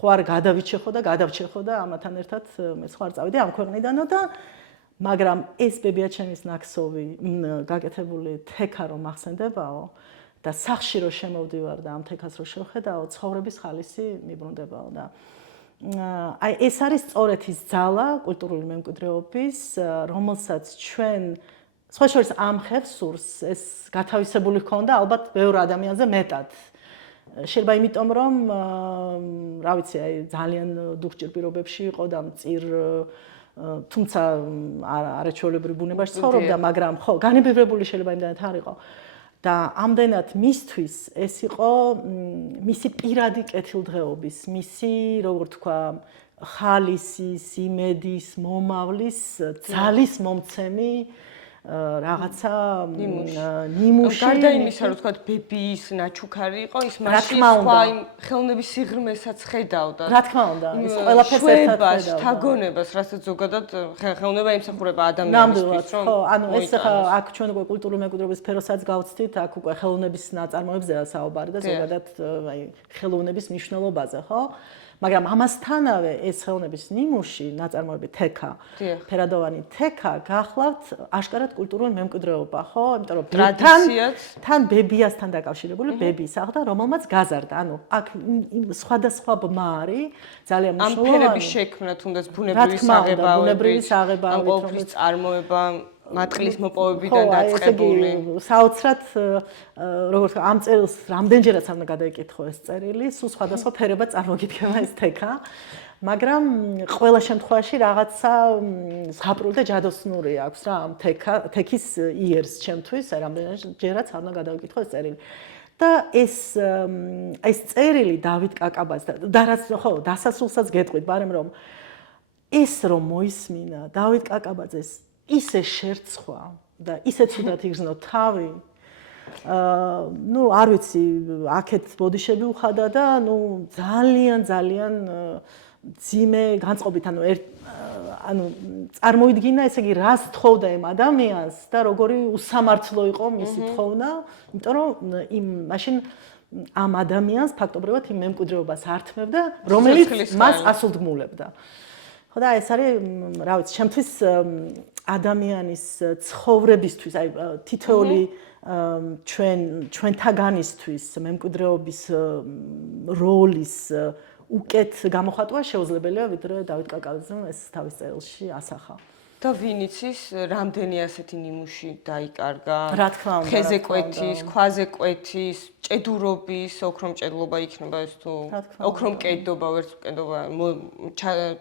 ხო არ გადავიჩეხო და გადავჩეხო და ამათან ერთად მეც ხო არ წავიდე ამ ქვეყნიდანო და მაგრამ ეს ბებიაჩემის ნაკსოვი გაკეთებული თექა რომ ახსენდებაო და სახში რომ შემოვდივარ და ამ თექას რომ შევხედაო, ცხოვრების ხალისი მიბრუნდებაო და აი ეს არის სწორედ ის ძალა კულტურული მემკვიდრეობის, რომელსაც ჩვენ სხვა შორის ამ ხევსურს ეს გათავისებული ჰქონდა ალბათ ბევრ ადამიანზე მეტად. შეიძლება იმიტომ რომ რა ვიცი, აი ძალიან დუხჭირ პირობებში იყო და მწირ თუმცა არაჩვეულებრივ ბუნებაში ცხოვრობდა, მაგრამ ხო, განებივრებული შეიძლება იმდანაც არ იყო. და ამდენად მისთვის ეს იყო მისი პირადი კეთილდღეობის, მისი, როგორ თქვა, ხალისის, იმედის, მომავლის, ძალის მომცემი რაღაცა ნიმუში გარდა იმისა, რომ თქვა ბებიის ნაჩუქარი იყო, ის მაშინ სხვა იმ ხელოვნების სიღრმესაც ხედავდა. რა თქმა უნდა, ის ყველაფერს ერთად ხედავდა. თაგონებას, რასაც ზოგადად ხელოვნება იმსახურება ადამიანისთვის, რომ ხო, ანუ ეს ხა აქ ჩვენ უკვე კულტურული მემკვიდრეობის სფეროსაც გავცდით, აქ უკვე ხელოვნების ნაწარმოებზეა საუბარი და ზოგადად აი ხელოვნების მნიშვნელობაზე, ხო? მაგრამ ამასთანავე ეს ხელოვნების ნიმუში ნაწარმოები თექა, ფერადოვანი თექა გახლავთ აშკარად კულტურული მემკვიდრეობა, ხო? იმიტომ რომ თან ბებიასთან დაკავშირებული ბებიის აღდა, რომელმაც გაზარდა. ანუ აქ სხვადასხვა ბმა არის, ძალიან მნიშვნელოვანი. ამ ფერების შექმნა თუნდაც ბუნებრივი საღებავებით, რომლის წარმოება მატყლის მოპოვებიდან დაწყებული. საოცრად როგორც ამ წერილს რამდენჯერაც არ უნდა გადაიკითხო ეს წერილი, სულ სხვადასხვა ფერებად წარმოგიდგება ეს თექა, მაგრამ ყველა შემთხვევაში რაღაცა ზღაპრული და ჯადოსნური აქვს რა ამ თექის იერს ჩემთვის, აი რამდენჯერაც არ უნდა გადაიკითხო ეს წერილი. და ეს წერილი დავით კაკაბას და რაც ხო დასასრულსაც გეტყვით, მაგრამ რომ ეს რომ მოისმინა დავით კაკაბაძეს ისე შერცხვა და ისე ცუდად იგრძნო თავი. ნუ არ ვიცი, აქეთ ბოდიშები უხადა და ნუ ძალიან ძიმე განწყობით, ანუ წარმოიდგინა, ესე იგი, რას თხოვდა იმ ადამიანს და როგორი უსამართლო იყო მისი თხოვნა, იმიტომ რომ მაშინ ამ ადამიანს ფაქტობრივად იმ მემკვიდრეობას ართმევდა, რომელიც მას ასულდგმულებდა. ხო და ეს არის, რა ვიცი, ჩემთვის ადამიანის ცხოვრებისთვის, აი თითოეული ჩვენთაგანისთვის მემკვიდრეობის როლის უკეთ გამოხატვა შეუძლებელია, ვიდრე დავით კაკაბაძემ ეს თავის წერილში ასახა. და ვინ იცის, რამდენი ასეთი ნიმუში დაიკარგა? რა თქმა უნდა, ხეზე კვეთის, ქვაზე კვეთის, ჭედურობის, ოქრომჭედლობა იქნება ეს თუ ოქრომკედობა, ვერც კედობა,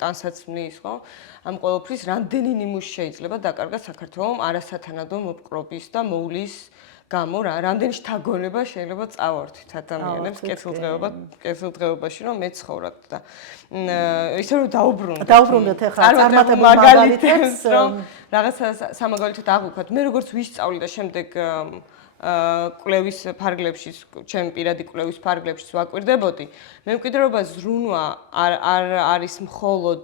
ტანსაცმლის, ხო? ამ ყოველფრის რამდენი ნიმუში შეიძლება დაკარგა საქართველოს არასათანადო მოპყრობის და მოვლის გამო რამდენი შთაგონება შეიძლება წავართვით ადამიანებს კეთილდღეობაში რომ მეცხოვრათ და ისე რომ დაუბრუნდეთ ახლა წარმატებულ მაგალითებს რომ რაღაცა სამაგალითოდ აღვიქვათ მე როგორც ვისწავლი და შემდეგ კვლევის ფარგლებში ჩემ პირადი კვლევის ფარგლებში ვაკვირდებოდი მემკვიდრეობა ზრუნვა არ არის მხოლოდ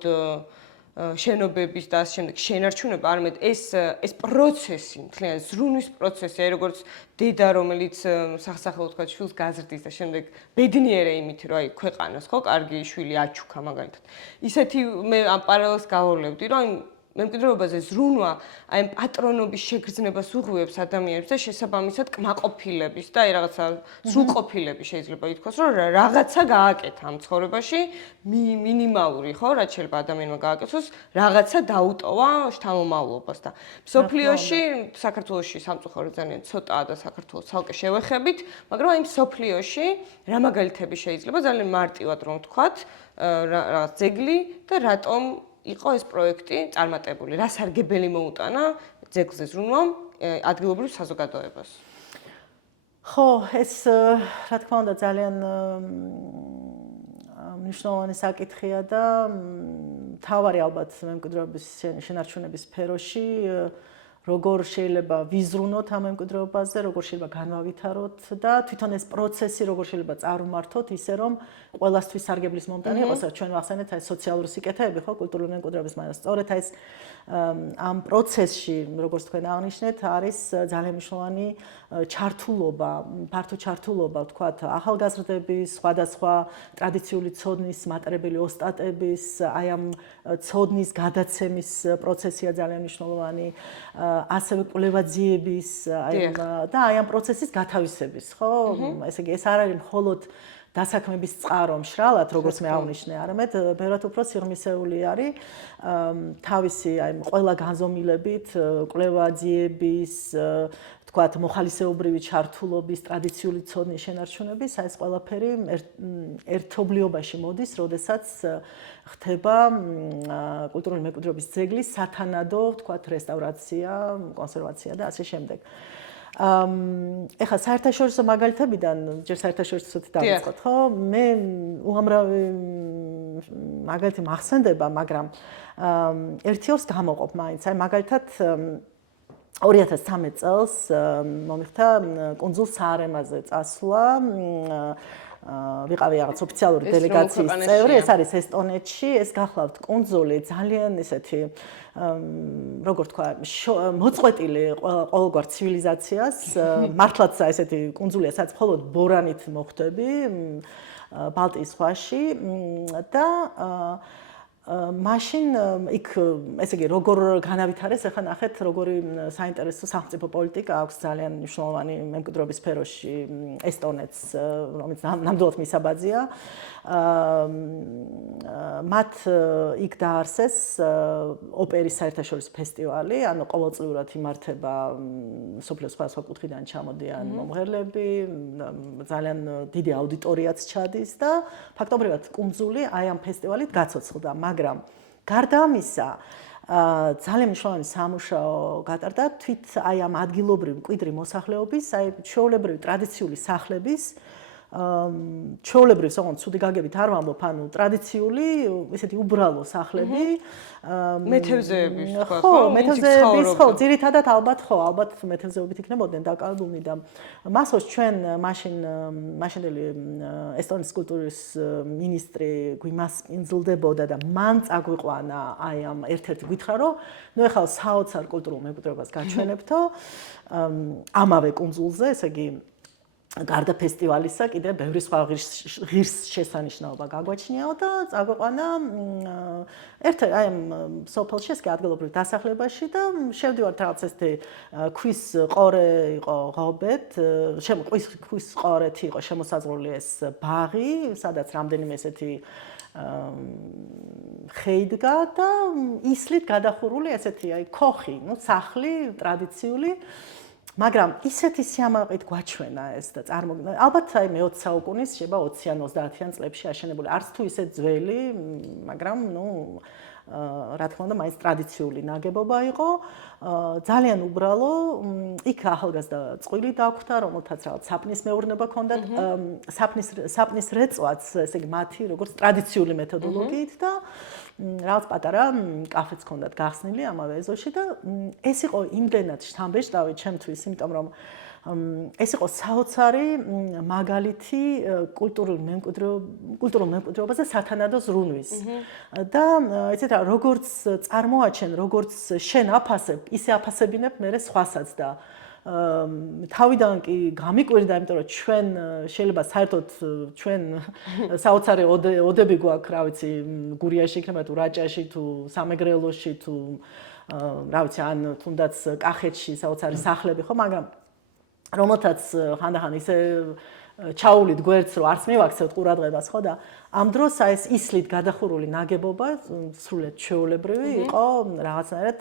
შენობების და ასე შემდეგ შენარჩუნება, არამედ ეს პროცესი, მთლიან ზრუნვის პროცესი, აი როგორც დედა, რომელიც სახსახელოდ თქვა შვილს გაზრდის და შემდეგ ბედნიერე იმით, რომ აი ქვეყანას ხო, კარგი შვილი აჩუქა მაგალითად. ისეთი მე ამ პარალელს გავავლევდი, რომ მემკვიდრეობაზე ზრუნვა აი პატრონობის შეგრძნებას უღვიებს ადამიანებს და შესაბამისად კმაყოფილების და აი რაღაცა სრულყოფილების შეიძლება ითქვას, რომ რაღაცა გააკეთა ამ ცხოვრებაში მინიმალური, ხო, რაც შეიძლება ადამიანმა გააკეთოს, რაღაცა დაუტოვა შთამომავლობას და სოფლიოში, საქართველოში სამწუხაროდ ძალიან ცოტაა და საქართველოს ცალკე შევეხებით, მაგრამ აი სოფლიოში რა მაგალითები შეიძლება ძალიან მარტივად რომ ვთქვათ, რაღაც ძეგლი და რატომ იყო ეს პროექტი წარმატებული, რა სარგებელი მოუტანა ძეგლზე ზრუნვამ ადგილობრივ საზოგადოებას. ხო, ეს რა თქმა უნდა ძალიან მნიშვნელოვანი საკითხია და მთავარი ალბათ მემკვიდრეობის შენარჩუნების სფეროში როგორ შეიძლება ვიზრუნოთ ამ მემკვიდრეობაზე, როგორ შეიძლება განავითაროთ და თვითონ ეს პროცესი როგორ შეიძლება წარმართოთ ისე რომ ყველასთვის სარგებლის მომტანი იყოს, ჩვენ ვახსენეთ აი სოციალური სიკეთეები, ხო, კულტურული მემკვიდრეობის, მაგრამ სწორედ აი ეს ამ პროცესში, როგორც თქვენ აღნიშნეთ, არის ძალიან მნიშვნელოვანი ჩართულობა, ფართო ჩართულობა, ვთქვათ, ახალგაზრდების, სხვადასხვა ტრადიციული ცოდნის მატარებელი ოსტატების, აი ამ ცოდნის გადაცემის პროცესია ძალიან მნიშვნელოვანი, ასევე კვლევაძიების, და აი ამ პროცესის გათავისების, ხო? ესე იგი, ეს არ არის მხოლოდ დასაქმების წყარო მშრალად, როგორც მე აღნიშნე, არამედ ბევრად უფრო სიღრმისეული არის თავისი აი ყველა განზომილებით, კვლევაძიების, თქვათ, მოხალისეობრივი ჩართულობის, ტრადიციული ცოდნის შენარჩუნების, აი ეს ყველაფერი ერთობლიობაში მოდის, როდესაც ხდება კულტურული მემკვიდრეობის ძეგლის სათანადო, თქვათ, რესტავრაცია, კონსერვაცია და ასე შემდეგ. ეხლა საერთაშორისო მაგალითებიდან ჯერ საერთაშორისოც დავიწყოთ, ხო? მე უამრავი მაგალითი მახსენდება, მაგრამ ერთი ორს გამოყოფ მაინც. აი მაგალითად 2013 წელს მომიხდა კუნძულ საარემაზე წასვლა. ვიყავი რაღაც ოფიციალური დელეგაციის წევრი, ეს არის ესტონეთში, ეს გახლავთ კუნძული ძალიან ესეთი როგორ თქვა, მოწყვეტილი ყოველგვარ ცივილიზაციას, მართლაც ესეთი კუნძულია, სადაც მხოლოდ ბორანით მოხვდები ბალტიის ზღვაში და მაშინ იქ ესე იგი როგორ განავითარეს, ახლა ნახეთ როგორი საინტერესო სახელმწიფო პოლიტიკა აქვს ძალიან მნიშვნელოვანი მემკვიდრეობის სფეროში ესტონეთს, რომელიც ნამდვილად მისაბაძია. მათ იქ დაარსეს ოპერის საერთაშორისო ფესტივალი, ანუ ყოველწლიურად იმართება სოფლიოს სხვადასხვა კუთხიდან ჩამოდიან მომღერლები, ძალიან დიდი აუდიტორიაც ჩადის და ფაქტობრივად კუნძული აი ამ ფესტივალით გაცოცხლდა, მაგრამ გარდა ამისა ძალიან მნიშვნელოვანი სამუშაო გატარდა თვით აი ამ ადგილობრივი მკვიდრი მოსახლეობის, აი ჩვეულებრივი ტრადიციული სახლების ჩვეულებრივ საღონ ცუდი გაგებით არ ვამბობ, ანუ ტრადიციული ესეთი უბრალო სახლები, მეთევზეების ხო, მეთევზეების, ხო, ძირითადად ალბათ მეთევზეობით იქნებოდნენ დაკავებულნი და მასოს ჩვენ მაშინდელი ესტონეთის კულტურის მინისტრი გვიმას პინძლდებოდა და მან წაგვიყვანა აი ამ ერთ-ერთი გითხრა რომ ნუ ეხლა საოცარ კულტურულ მემკვიდრეობას გაჩვენებთო ამავე კუნძულზე, ესე იგი გარდა ფესტივალისა კიდე ბევრი სხვა ღირსშესანიშნაობა გაგვაჩნიაო და წაგვიყვანა ერთ-ერთ აი ამ სოფელში, ეს კი ადგილობრივ დასახლებაში და შევდივართ რაღაც ესეთი ქვის ყორე იყო ღობეთ, ქვის ყორეთ იყო შემოსაზღვრული ეს ბაღი, სადაც რამდენიმე ესეთი ხეიდგა და ისლით გადახურული ესეთი აი ქოხი, ნუ სახლი ტრადიციული მაგრამ ისეთი სიამაყით გვაჩვენა ეს და წარმოგიდგენთ ალბათ აი მე-20 საუკუნის შეიძლება 20-ან 30-ან წლებში აშენებული არც თუ ისე ძველი მაგრამ ნუ რა თქმა უნდა მაინც ტრადიციული ნაგებობა იყო ძალიან უბრალო იქ ახალგაზრდა წყვილი დაგვხდა რომელთაც რაღაც საპნის მეურნეობა ჰქონდათ საპნის რეწვაც ესე იგი მათი როგორც ტრადიციული მეთოდოლოგიით და რაღაც პატარა კაფეც ჰქონდათ გახსნილი ამავე ეზოში და ეს იყო იმდენად შთამბეჭდავი ჩემთვის, იმიტომ რომ ეს იყო საოცარი მაგალითი კულტურულ მემკვიდრეობაზე სათანადო ზრუნვის. და იცით რა, როგორც წარმოაჩენ, როგორც შენ აფასებ, ისე აფასებინებ მე სხვასაც და თავიდან კი გამიკვირდა, იმიტომ რომ ჩვენ შეიძლება საერთოდ ჩვენ საოცარი ოდები გვაქვს, რა ვიცი, გურიაში იქნება თუ რაჭაში თუ სამეგრელოში თუ რა ვიცი, ან თუნდაც კახეთში საოცარი სახლები ხო, მაგრამ რომელთაც ხანდახან ისე ჩაულით გვერდს რომ არც მივაქცევთ ყურადღებას ხო და ამ დროს აი ეს ისლით გადახურული ნაგებობა სრულიად ჩვეულებრივი იყო რაღაცნაირად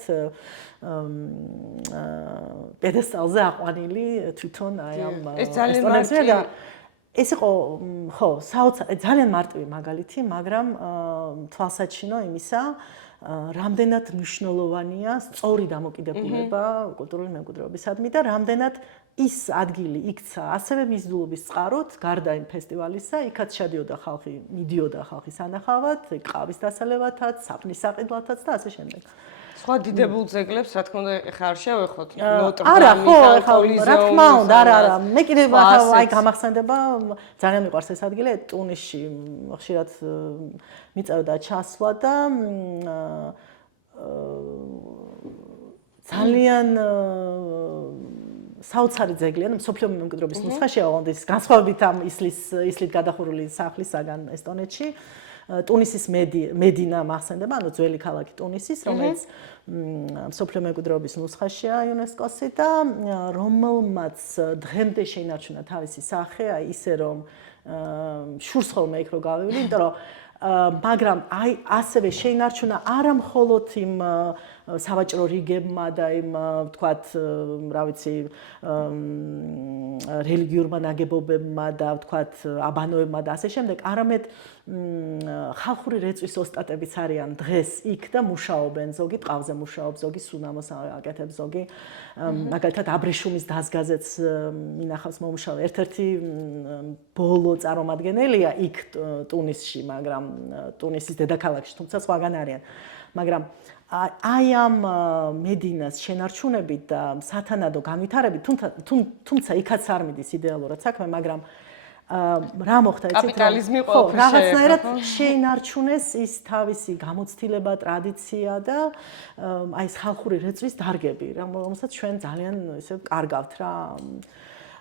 პედესტალზე აყვანილი თვითონ აი ამ ესტონეთში და ეს იყო ხო საოცარი ძალიან მარტივი მაგალითი, მაგრამ თვალსაჩინო იმისა რამდენად მნიშვნელოვანია სწორი დამოკიდებულება კულტურული მემკვიდრეობისადმი და რამდენად ის ადგილი იქცა ასევე მიზიდულობის წყაროთ გარდა იმ ფესტივალისა, იქაც შედიოდა ხალხი, მიდიოდა ხალხი სანახავად, ყავის დასალევათაც, საპნის საყიდლათაც და ასე შემდეგ. სხვა დიდებულ ძეგლებს, რა თქმა უნდა, ეხლა არ შევეხოთ ნოტრ-დამის ან კოლიზეუმს. რა თქმა უნდა, არა. მე კიდევ აი გამახსენდება, ძალიან მიყვარს ეს ადგილი, ტუნისში ხშირად მიწევდა ჩასვლა და ძალიან საოცარი ძეგლია, მსოფლიო მემკვიდრეობის ნუსხაშია ლონდონის განსხვავებით ამ ისლით გადახურული სახლისაგან ესტონეთში. ტუნისის მედინა მახსენდება, ანუ ძველი ქალაქი ტუნისის, რომელიც მსოფლიო მემკვიდრეობის ნუსხაშია იუნესკოსი და რომელმაც დღემდე შეინარჩუნა თავისი სახე, აი ისე რომ შურს ხოლმე იქ რო გავივიდი, იმიტომ რომ მაგრამ აი ასევე შეინარჩუნა არა მხოლოდ იმ სავაჭრო რიგებმა და იმ ვთქვათ, რა ვიცი, რელიგიურმა ნაგებობებმა და ვთქვათ, აბანოებმა და ასე შემდეგ, არამედ ხალხური რეწვის ოსტატებიც არიან დღეს იქ და მუშაობენ, ზოგი ტყავზე მუშაობს, ზოგი სუნამოს აკეთებს, ზოგი მაგალითად აბრეშუმის დაზგაზეც მინახავს მომუშავე. ერთ-ერთი ბოლო წარმომადგენელია იქ ტუნისში, მაგრამ ტუნისის დედაქალაქში, თუმცა სხვაგან არიან. მაგრამ აი ამ მედინას შენარჩუნებით და სათანადო განვითარებით, თუმცა იქაც არ მიდის იდეალურად საქმე, მაგრამ რა მოხდა იცით? კაპიტალიზმი ხო, ყოველთვის რაღაცნაირად შეინარჩუნეს ის თავისი გამოცდილება, ტრადიცია და აი ეს ხალხური რეწვის დარგები, რომელსაც ჩვენ ძალიან ესე კარგავთ რა.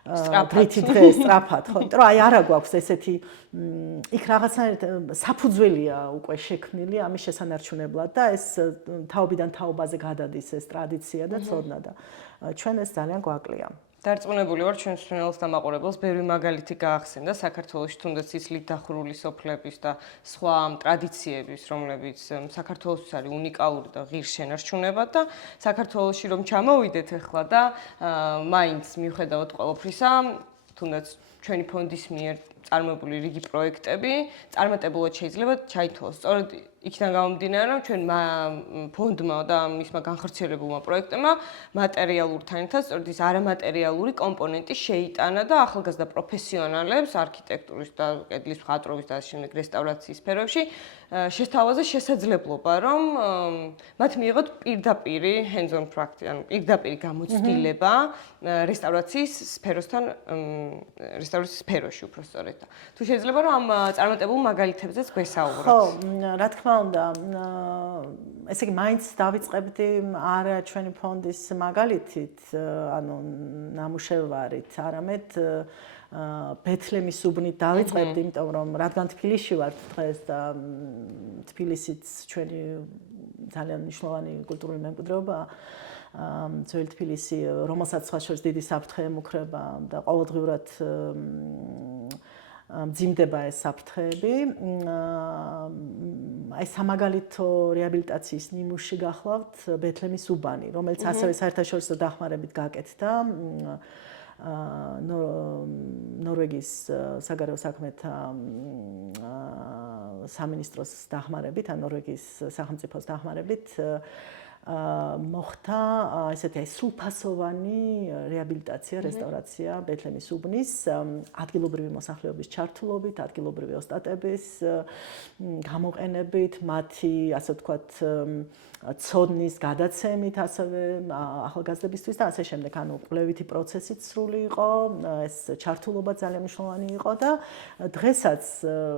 დრითი დღეს სწრაფად, ხო, იმიტომ რომ აი არა გვაქვს ესეთი იქ რაღაცნაირად საფუძველია უკვე შექმნილი ამის შესანარჩუნებლად და ეს თაობიდან თაობაზე გადადის ეს ტრადიცია და ცოდნა და ჩვენ ეს ძალიან გვაკლია. დარწმუნებული ვარ ჩვენ მსმენელს და მაყურებელს ბევრი მაგალითი გაახსენდა საქართველოში თუნდაც ისლით დახურული სოფლების და სხვა ტრადიციების, რომლებიც საქართველოსთვის არის უნიკალური და ღირს შენარჩუნება და საქართველოში რომ ჩამოვიდეთ ახლა და მაინც მიუხედავად ყველაფრისა, თუნდაც ჩვენი ფონდის მიერ წარმოებული რიგი პროექტები წარმატებულად შეიძლება ჩაითვალოს. სწორედ იქიდან გამომდინარე, რომ ჩვენ ფონდმა და მისმა განხორციელებულმა პროექტებმა მატერიალურთან ერთად სწორედ ის არამატერიალური კომპონენტი შეიტანა და ახალგაზრდა პროფესიონალებს არქიტექტურის და კედლის მხატვრობის და ამ რესტავრაციის სფეროებში შესთავაზე შესაძლებლობა, რომ მათ მიიღოთ პირდაპირი hands-on practice, ანუ პირდაპირი გამოცდილება რესტავრაციის სფეროსთან, რესტავრაციის სფეროში უბრალოდ. თუ შეიძლება რომ ამ წარმატებულ მაგალითებზეც გვესაუბროთ. ხო, რა თქმა უნდა, ესე იგი მაინც დავიწყებდი არა ჩვენი ფონდის მაგალითით, ანუ ნამუშევარით, არამედ ბეთლემის უბნით დავიწყებდი, იმიტომ რომ რადგან თბილისში ვარ დღეს და თბილისიც ჩვენი ძალიან მნიშვნელოვანი კულტურული მემკვიდრეობაა. ძველი თბილისი, რომელსაც სხვა შორის დიდი საფრთხე ემუქრება და ყოველდღიურად მძიმდება ეს საფრთხეები. აი სამაგალითო რეაბილიტაციის ნიმუში გახლავთ ბეთლემის უბანი, რომელიც ასევე საერთაშორისო დახმარებით გაკეთდა. ნორვეგიის საგარეო საქმეთა სამინისტროს დახმარებით, ან ნორვეგიის სახელმწიფოს დახმარებით მოხდა ესეთი სრულფასოვანი რეაბილიტაცია, რესტავრაცია ბეთლემის უბნის ადგილობრივი მოსახლეობის ჩართულობით, ადგილობრივი ოსტატების გამოყენებით, მათი ასე ვთქვათ ცოდნის გადაცემით ასევე ახალგაზრდებისთვის და ასე შემდეგ. ანუ კვლევითი პროცესიც სრული იყო, ეს ჩართულობა ძალიან მნიშვნელოვანი იყო და დღესაც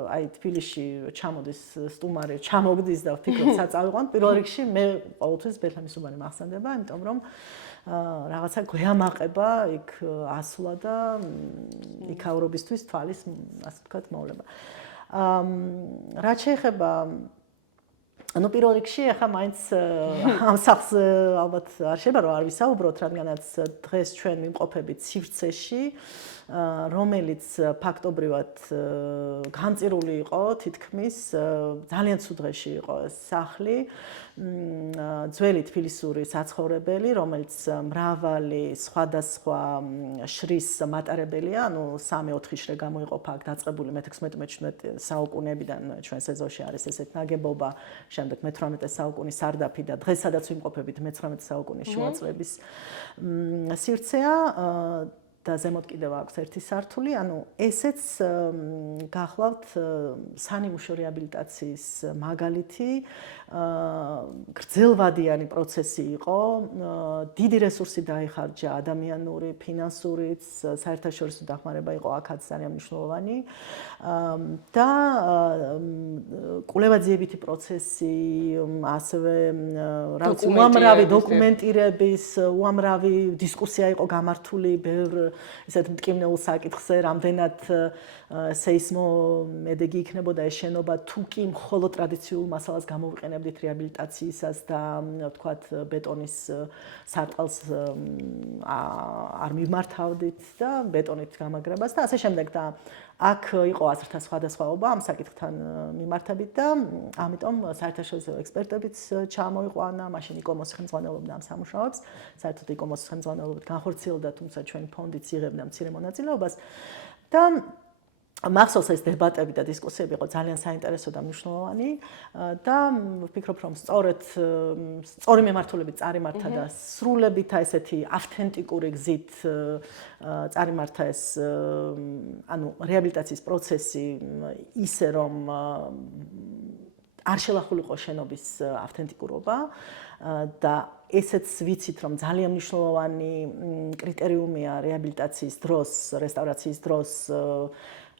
აი თბილისში ჩამოდის სტუმარი, ჩამოგდის და ვფიქრობ საწავიყვან, პირველ რიგში მე ყოველთვის ბეთლემის უბანი მახსენდება, იმიტომ რომ რაღაცა გვეამაყება იქ ასვლა და იქაურობისთვის თვალის ასე ვთქვათ მოვლა. რაც შეეხება ანუ პირველ რიგში ახლა მაინც ამ სახლს ალბათ არ შეიძლება რომ არ ვისაუბროთ, რადგანაც დღეს ჩვენ ვიმყოფებით სივრცეში, რომელიც ფაქტობრივად განწირული იყო თითქმის ძალიან ცუდ დღეში იყო ეს სახლი. ძველი თბილისური საცხოვრებელი, რომელიც მრავალი სხვადასხვა შრის მატარებელია, ანუ 3-4 შრე გამოიყოფა აქ დაწყებული მე-16-17 საუკუნეებიდან ჩვენს ეზოში არის ესეთ ნაგებობა, შემდეგ მე-18 საუკუნის სარდაფი და დღეს სადაც ვიმყოფებით მე-19 საუკუნის შუა წლების სივრცეა და ზემოთ კიდევ აქვს ერთი სართული, ანუ ესეც გახლავთ სანიმუშო რეაბილიტაციის მაგალითი, გრძელვადიანი პროცესი იყო, დიდი რესურსი დაიხარჯა ადამიანური, ფინანსურიც, საერთაშორისო დახმარება იყო აქაც ძალიან მნიშვნელოვანი და კვლევაძიებითი პროცესი, ასევე რაღაც უამრავი დოკუმენტირების, უამრავი დისკუსია იყო გამართული ბევრ ესეთ მტკივნეულ საკითხზე, რამდენად სეისმომედეგი იქნებოდა ეს შენობა, თუ კი მხოლოდ ტრადიციულ მასალას გამოვიყენებდით რეაბილიტაციისას და ვთქვათ ბეტონის სარტყელს არ მიმართავდით და ბეტონით გამაგრებას და ასე შემდეგ და აქ იყო აზრთა სხვადასხვაობა ამ საკითხთან მიმართებით და ამიტომ საერთაშორისო ექსპერტებიც ჩამოიყვანა, მაშინ იკომოს ხელმძღვანელობდა ამ სამუშაოებს, საერთოდ იკომოს ხელმძღვანელობით განხორციელდა, თუმცა ჩვენი ფონდიც იღებდა მცირე მონაწილეობას და მახსოვს ეს დებატები და დისკუსიები იყო ძალიან საინტერესო და მნიშვნელოვანი და ვფიქრობ რომ სწორი მიმართულებით წარიმართა და სრულებით ესეთი ავთენტიკური გზით წარიმართა ეს ანუ რეაბილიტაციის პროცესი ისე რომ არ შელახულიყო შენობის ავთენტიკურობა და ესეც ვიცით, რომ ძალიან მნიშვნელოვანი კრიტერიუმია რეაბილიტაციის დროს, რესტავრაციის დროს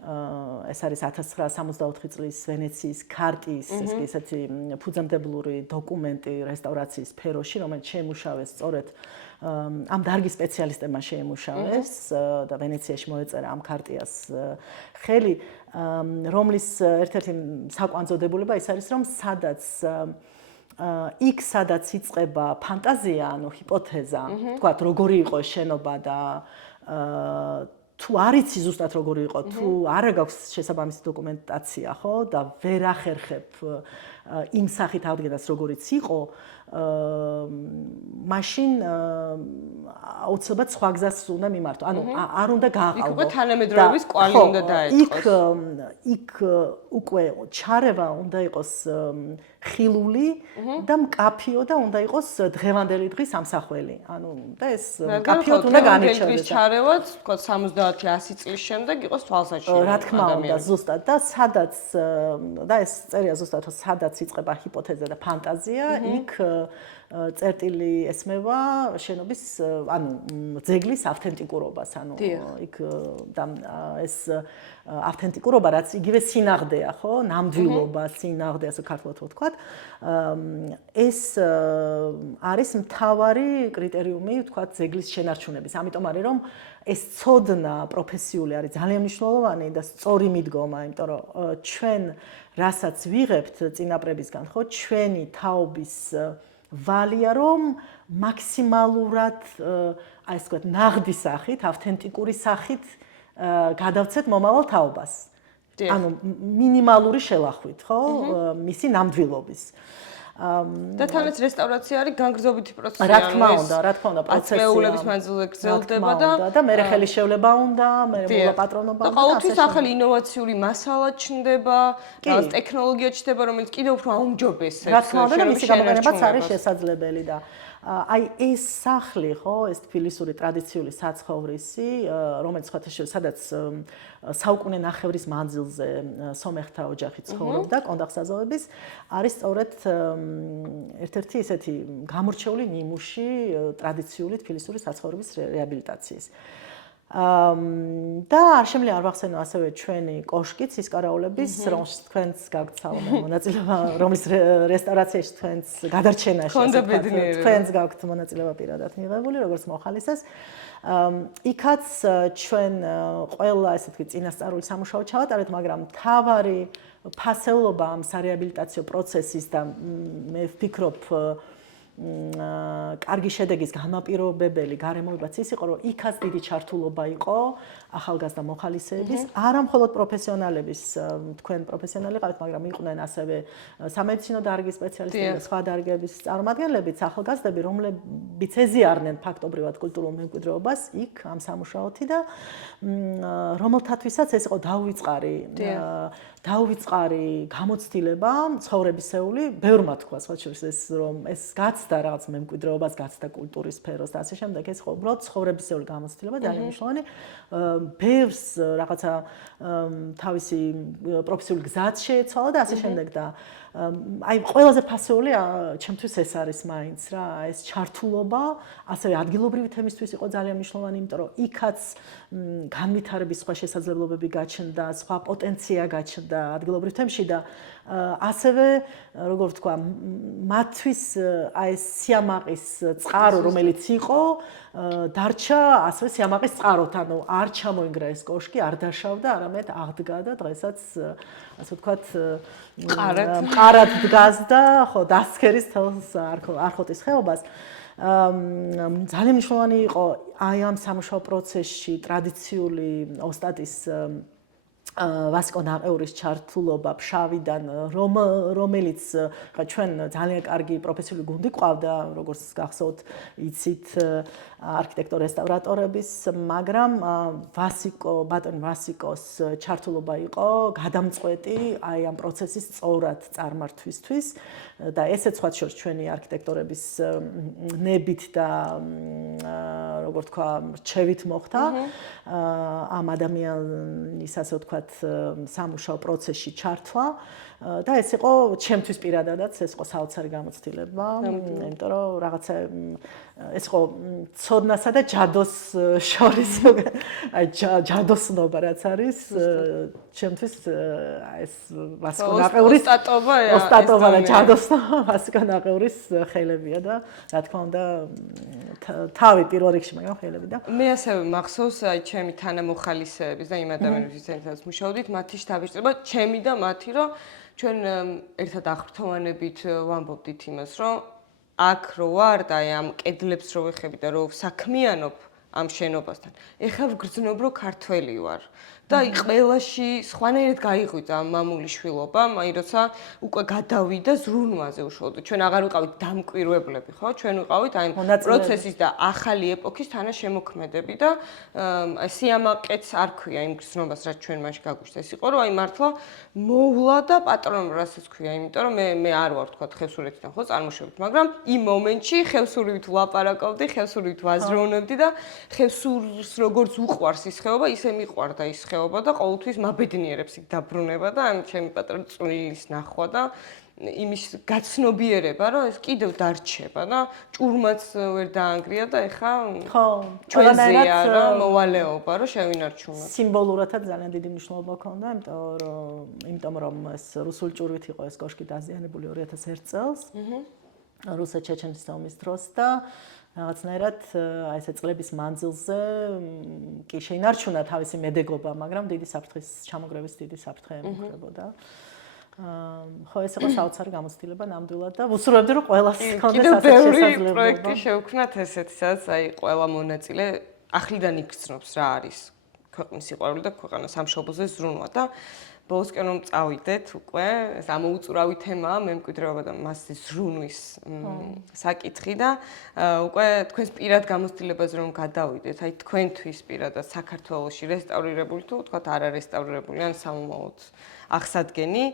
ეს არის 1964 წლის ვენეციის ქარტის ესეთი ფუძემდებლური დოკუმენტი რესტავრაციის სფეროში, რომელიც შეიმუშავეს სწორედ ამ დარგის სპეციალისტებმა შეიმუშავეს და ვენეციაში მოეწერა ამ ქარტიას ხელი, რომლის ერთ-ერთი საკვანძოდებულება ის არის, რომ იქ სადაც იწყება ფანტაზია, ანუ ჰიპოთეზა, თქვათ, როგორი იყო შენობა და თუ არ იცი ზუსტად როგორი იყო, თუ არ გაქვს შესაბამისი დოკუმენტაცია, ხო, და ვერ ახერხებ იმ სახით აღდგენას, როგორიც იყო, მაშინ აუცილებლად სხვა გზას უნდა მიმართო. ანუ არ უნდა გააყალბო. იქ უკვე თანამედროვეობის კვალი უნდა დაეწყოს. იქ უკვე ჩარევა უნდა იყოს ხილული და მკაფიო და უნდა იყოს დღევანდელი დღის ამსახველი. ანუ და ეს მკაფიოდ უნდა განირჩევდეს. დღევანდელი ჩარევაც, თქო 70-100 წლის შემდეგ იყოს თვალსაჩინო. რა თქმა უნდა, ზუსტად და სადაც და ეს წერია ზუსტად, რომ სადაც იწყება ჰიპოთეზა და ფანტაზია, იქ წერტილი ესმევა შენობის, ანუ ძეგლის ავთენტიკურობას, ანუ იქ და ეს ავთენტიკურობა, რაც იგივე სინაღდეა, ხო, ნამდვილობა, სინაღდე, ასე ქართულად ვთქვათ, ეს არის მთავარი კრიტერიუმი, ვთქვათ, ძეგლის შენარჩუნების. ამიტომ არის, რომ ეს ცოდნა პროფესიული არის ძალიან მნიშვნელოვანი და სწორი მიდგომა, იმიტომ რომ ჩვენ რასაც ვიღებთ წინაპრებისგან, ხო, ჩვენი თაობის ვალია, რომ მაქსიმალურად, აი ეს ვთქვათ, ნაღდი სახით, ავთენტიკური სახით გადავცეთ მომავალ თაობას. ანუ მინიმალური შელახვით, ხო, მისი ნამდვილობის. და თანაც რესტავრაცია არის განგრძობითი პროცესი. რა თქმა უნდა, პროცესია. აწლეულების მანძილზე გრძელდება და მე ხელი შევლება უნდა, მე მოლაპატრონობა უნდა. და ყოველთვის ახალი ინოვაციური მასალა ჩნდება, რაღაც ტექნოლოგია ჩნდება, რომელიც კიდევ უფრო აუმჯობესებს. რა თქმა უნდა, მისი გამოყენებაც არის შესაძლებელი და აი ეს სახლი, ხო, ეს თბილისური ტრადიციული საცხოვრისი, რომელიც სადაც საუკუნე ნახევრის მანძილზე სომეხთა ოჯახი ცხოვრობდა, კონდახსაზოვების, არის სწორედ ერთ-ერთი ისეთი გამორჩეული ნიმუში ტრადიციული თბილისური საცხოვრების რეაბილიტაციის. და არ შემიძლია არ ვახსენო ასევე ჩვენი კოშკიც ისკარაულების, რომლის თქვენც გაქვთ მონაწილეობა, რომლის რესტავრაციაში თქვენც გადარჩენაში თქვენც გაქვთ მონაწილეობა პირადად მიღებული, როგორც მოხალისეს. იქაც ჩვენ ყველა ესე ვთქვი წინასწარული სამუშაო ჩავატარეთ, მაგრამ მთავარი ფასეულობა ამ სარეაბილიტაციო პროცესის და მე ვფიქრობ კარგი შედეგის განმაპირობებელი გარემოებაც ის იყო, რომ იქაც დიდი ჩართულობა იყო ახალგაზრდა მოხალისეების, არა მხოლოდ პროფესიონალების, თქვენ პროფესიონალი ყავით, მაგრამ იყვნენ ასევე სამედიცინო დარგის სპეციალისტები და სხვა დარგების წარმომადგენლებიც, ახალგაზრდები, რომლებიც ეზიარნენ ფაქტობრივად კულტურულ მემკვიდრეობას იქ ამ სამუშაოთი და რომელთათვისაც ეს იყო დაუვიწყარი გამოცდილება, ცხოვრებისეული, ბევრმა თქვა, სხვა შორის ეს რომ ეს გაცდა რაღაც მემკვიდრეობას, გაცდა კულტურის სფეროს და ასე შემდეგ, ეს იყო უბრალოდ ცხოვრებისეული გამოცდილება, ძალიან მნიშვნელოვანი. ბევრს რაღაცა თავისი პროფესიული გზაც შეეცვალა და ასე შემდეგ და აი ყველაზე ფასეული ჩემთვის ეს არის მაინც რა, ეს ჩართულობა, ასევე ადგილობრივი თემისთვის იყო ძალიან მნიშვნელოვანი, იმიტომ რომ იქაც განვითარების სხვა შესაძლებლობები გაჩნდა, სხვა პოტენცია გაჩნდა ადგილობრივ თემში და ასევე როგორ ვთქვა, მათთვის აი ეს სიამაყის წყარო, რომელიც იყო, დარჩა ასევე სიამაყის წყაროთ, ანუ არ ჩამოინგრა ეს კოშკი, არ დაშავდა, არამედ აღდგა და დღესაც ასე ვთქვათ, მყარად დგას და ხო, დასქერის თელს არხოტის ხეობას. ძალიან მნიშვნელოვანი იყო აი ამ სამუშაო პროცესში ტრადიციული ოსტატის ვასკო ნაყეურის ჩართულობა ფშავიდან, რომელიც ჩვენ ძალიან კარგი პროფესიული გუნდი ყავდა, როგორც გახსოვთ, იცით არქიტექტორ რესტავრატორების, მაგრამ ბატონ ვასიკოს ჩართულობა იყო გადამწყვეტი აი ამ პროცესის სწორად წარმართვისთვის და ესეც სხვა შორის ჩვენი არქიტექტორების ნებით და როგორ თქვა, რჩევით მოხდა ამ ადამიანის ასე ვთქვათ სამუშაო პროცესში ჩართვა და ეს იყო ჩემთვის პირადადაც ეს იყო საოცარი გამოცდილება, იმიტომ რომ რაღაცა ეს იყო ცოდნასა და ჯადოს შორის აი ჯადოსნობა რაც არის ჩემთვის ეს ვასკონაყევრის ოსტატობა და ჯადოსნობა ვასკონაყევრის ხელებია და რა თქმა უნდა თავი პირველ რიგში მაგრამ ხელები და მე ასევე მახსოვს აი ჩემი თანამოხალისეების და იმ ადამიანებიც ერთად მუშაობდით მათი შთაბეჭდილება ჩემი და მათი რომ ჩვენ ერთად აღფრთოვანებით ვამბობდით იმას რომ აქ რო ვარ და აი ამ კედლებს რო ვეხები და რო საქმიანობ ამ შენობასთან ეხლა ვგრძნობ რომ ქართველი ვარ და აი ყველაში სხვანაირად გაიღვიძა ამ მამული შვილობამ აი როცა უკვე გადავიდა ზრუნვაზე უშუალოდ ჩვენ აღარ ვიყავით დამკვირვებლები ხო ჩვენ ვიყავით აი პროცესის და ახალი ეპოქის თანაშემოქმედები და აი სიამაყეც არ ქვია იმ გრძნობას რაც ჩვენ მაშინ გაგვიშთა ეს იყო რომ აი მართლა მოვლა და პატრონობა რასაც ქვია იმიტომ რომ მე არ ვარ თქვა ხევსურეთიდან ხო წარმოშობით მაგრამ იმ მომენტში ხევსურით ვლაპარაკობდი ხევსურით ვაზროვნებდი და ხევსურს როგორც უყვარს ის ხეობა ისე მიყვარდა ის ხეობა და ყოველთვის მაბედნიერებს იქ დაბრუნება და ამ ჩემი პატრონის წვლილის ნახვა და იმის გაცნობიერება რომ ეს კიდევ დარჩება და ჭურმაც ვერ დაანგრია და ეხა ხო ჩვენზეა რა მოვალეობა რომ შევინარჩუნოთ სიმბოლურადაც ძალიან დიდი მნიშვნელობა ჰქონდა იმიტომ რომ ეს რუსული ჭურვით იყო ეს კოშკი დაზიანებული 2001 წელს რუსეთ-ჩეჩნეთის ომის დროს და რაღაცნაირად აი ესე წლების მანძილზე კი შეინარჩუნა თავისი მედეგობა, მაგრამ დიდი საფრთხის ჩამოგრევის დიდი საფრთხე ემუქრებოდა. ხო ეს იყო საოცარი გამოცდილება ნამდვილად და ვუსურვებდი რომ ყველას ჰქონდეს ასეთი შესაძლებლობა. პროექტი შევქმნათ ესეთი, სადაც აი ყველა მონაწილე ახლიდან იგრძნობს რა არის ქვეყნის სიყვარული და ქვეყანას სამშობლოზე ზრუნვა და ბოლოსკენ რომ წავიდეთ უკვე ეს ამოუწურავი თემაა მემკვიდრეობა და მასზე ზრუნვის საკითხი და უკვე თქვენს პირად გამოცდილებაზე რომ გადავიდეთ, აი თქვენთვის პირადად საქართველოში რესტავრირებული თუ თქვათ არარესტავრირებული ან სამომავლოდ აღსადგენი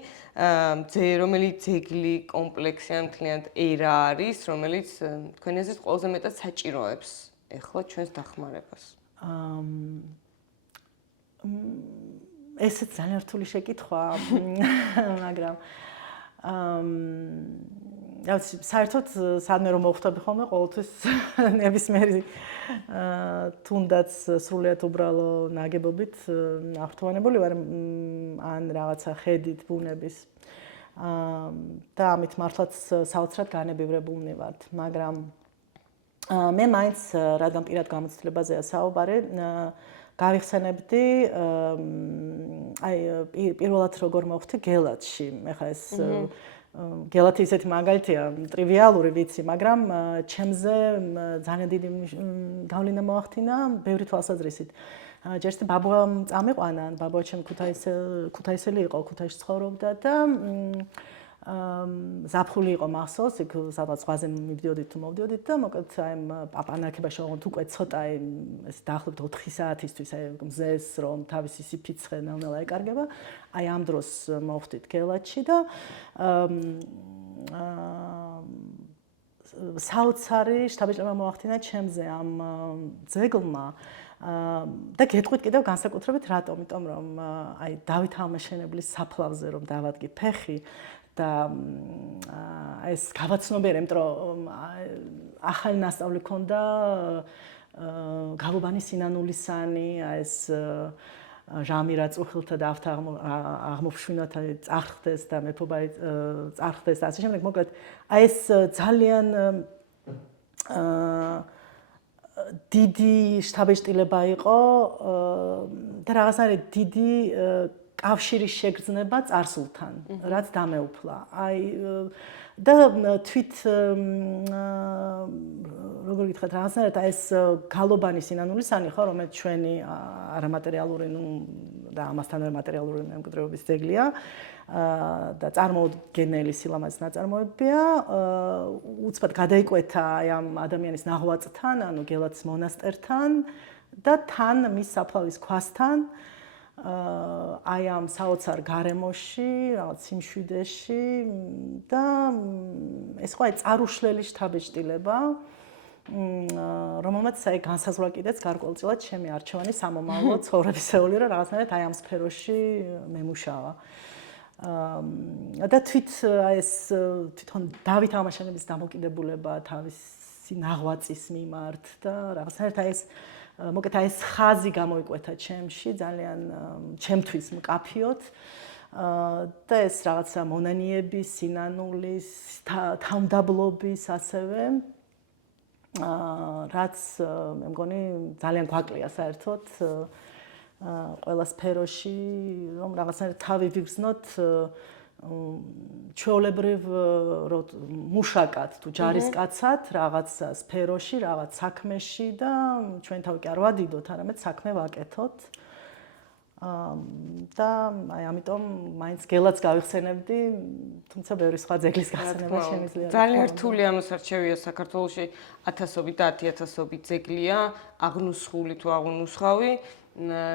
რომელიც ძეგლი კომპლექსი ან მთლიანად ერა არის, რომელიც თქვენი აზრით ყველაზე მეტად საჭიროებს ეხლა ჩვენს დახმარებას. ესეც ძალიან რთული შეკითხვა, მაგრამ საერთოდ სადმე რომ მოვხვდები ხოლმე ყოველთვის ნებისმიერი თუნდაც სრულიად უბრალო ნაგებობით აღფრთოვანებული ვარ ან რაღაცა ხედით ბუნების და ამით მართლაც საოცრად განებივრებულნი ვართ, მაგრამ მე მაინც რადგან პირად გამოცდილებაზეა საუბარი გავიხსენებდი აი პირველად როგორ მოვხდი გელათში. ეხლა ეს გელათი ისეთი მაგალითია, ტრივიალური ვიცი, მაგრამ ჩემზე ძალიან დიდი გავლენა მოახდინა ბევრი თვალსაზრისით. ჯერს ბაბუა წამიყვანა, ბაბუა ჩემი ქუთაისელი იყო, ქუთაისში ცხოვრობდა და ზაფხული იყო მახსოვს, იქ სადღაც ზღვაზე მივდიოდით თუ მოვდიოდით და მოკლედ აი პაპანაკებაში ვიყავით უკვე ცოტა ეს დაახლოებით 4 საათისთვის აი მზეს რომ თავისი სიფიცხე ნელ-ნელა ეკარგება. აი ამ დროს მოვხდით გელათში და საოცარი შთაბეჭდილება მოახდინა ჩემზე ამ ძეგლმა და გეტყვით კიდევ განსაკუთრებით რატომ, იმიტომ რომ აი დავით აღმაშენებლის საფლავზე რომ დავადგი ფეხი და ეს გავაცნობიერე, იმიტომ რომ ახალი ნასწავლი ქონდა გალობანი სინანულისანი, ეს ჟამი რა წუხილთა და ავთა აღმოფშვინოთ წარხდეს და მეფობა წარხდეს და ასე შემდეგ. მოკლედ აი ეს ძალიან დიდი შთაბეჭდილება იყო და რაღაცნაირად დიდი კავშირის შეგრძნება წარსულთან, რაც დამეუფლა. აი და თვით როგორ გითხრათ, რაღაცნაირად ეს გალობანი სინანულისანი ხო, რომელიც ჩვენი არამატერიალური, და ამასთანავე მატერიალური მემკვიდრეობის ძეგლია და წარმოუდგენელი სილამაზის ნაწარმოებია, უცბად გადაიკვეთა აი ამ ადამიანის ნაღვაწთან, ანუ გელათის მონასტერთან და თან მის საფლავის ქვასთან აი ამ საოცარ გარემოში, რაღაც სიმშვიდეში და ეს ხო აი წარუშლელი შთაბეჭდილება რომელმაც აი განსაზღვრა კიდეც გარკვეულწილად ჩემი არჩევანი სამომავლო ცხოვრებისეული, რომ რაღაცნაირად აი ამ სფეროში მემუშავა. და თვითონ დავით ამაშენების დამოკიდებულება თავისი ნაღვაწის მიმართ და რაღაცნაირად აი ეს მოკეთ აი ეს ხაზი გამოიკვეთა ჩემში ძალიან ჩემთვის მკაფიოდ და ეს რაღაცა მონანიების, სინანულის, თავმდაბლობის ასევე რაც მე მგონი ძალიან გვაკლია საერთოდ ყველა სფეროში რომ რაღაცნაირად თავი ვიგრძნოთ ჩვეულებრივ მუშაკად თუ ჯარისკაცად რაღაც სფეროში, რაღაც საქმეში და ჩვენ თავი კი არ ვადიდოთ, არამედ საქმე ვაკეთოთ. და აი ამიტომ მაინც გელაც გავიხსენებდი, თუმცა ბევრი სხვა ძეგლის გახსენება შემიძლია. ძალიან რთული ამოსარჩევია საქართველოში 1000-ობით და 10000-ობით ძეგლია, აღნუსხული თუ აღნუსხავი,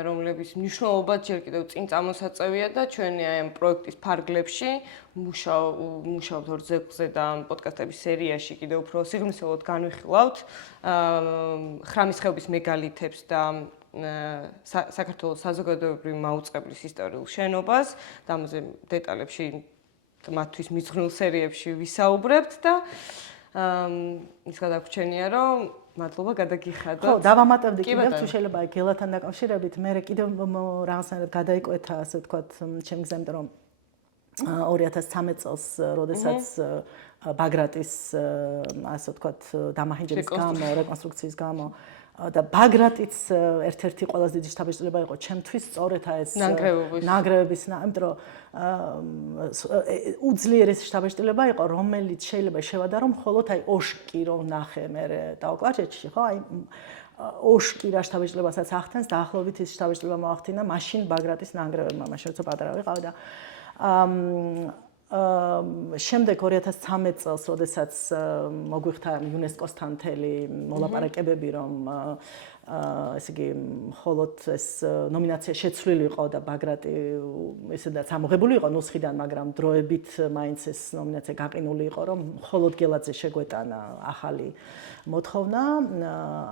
რომლების მნიშვნელობა ჯერ კიდევ წინ წამოსაწევია და ჩვენი აი ამ პროექტის ფარგლებში მუშაობთ ორ ძეგლზე და პოდკასტების სერიაში კიდევ უფრო სიღრმისეულად განვიხილავთ ხრამის ხეობის მეგალითებს და საქართველოს საზოგადოებრივი მაუწყებლის ისტორიულ შენობას და ამაზე დეტალებში მათთვის მიძღვნილ სერიებში ვისაუბრებთ და ის გადაგვრჩენია რომ მადლობა გადაგიხადოთ. ხო, დავამატებდი კიდევ თუ შეიძლება აი გელათან დაკავშირებით, მე კიდევ რაღაცნაირად გადაიკვეთა, ასე ვთქვათ, ჩემი გზა, იმიტომ რომ 2013 წელს, როდესაც ბაგრატის ასე ვთქვათ, დამაჰინჯების გამო, რეკონსტრუქციის გამო და ბაგრატიც ერთ-ერთი ყველაზე დიდი შთაბეჭდილება იყო ჩემთვის სწორედ ეს ნანგრევების, იმიტომ რომ უძლიერეს შთაბეჭდილება იყო, რომელიც შეიძლება შევადარო მხოლოდ აი ოშკი რომ ნახე მე დაოკლაჭეთში, ხო, აი ოშკი რა შთაბეჭდილებასაც ახდენს, დაახლოებით ის შთაბეჭდილება მოახდინა მაშინ ბაგრატის ნანგრევებმა, მაშინ როცა პატარა ვიყავ და შემდეგ 2013 წელს, როდესაც მოგვიხდა იუნესკოს-თან მთელი მოლაპარაკებები, რომ ესე იგი, მხოლოდ ეს ნომინაცია შეცვლილი იყო და ბაგრატი ისედაც ამოღებული იყო ნუსხიდან, მაგრამ დროებით მაინც ეს ნომინაცია გაყინული იყო, რომ მხოლოდ გელაძე შეგვეტანა ახალი მოთხოვნა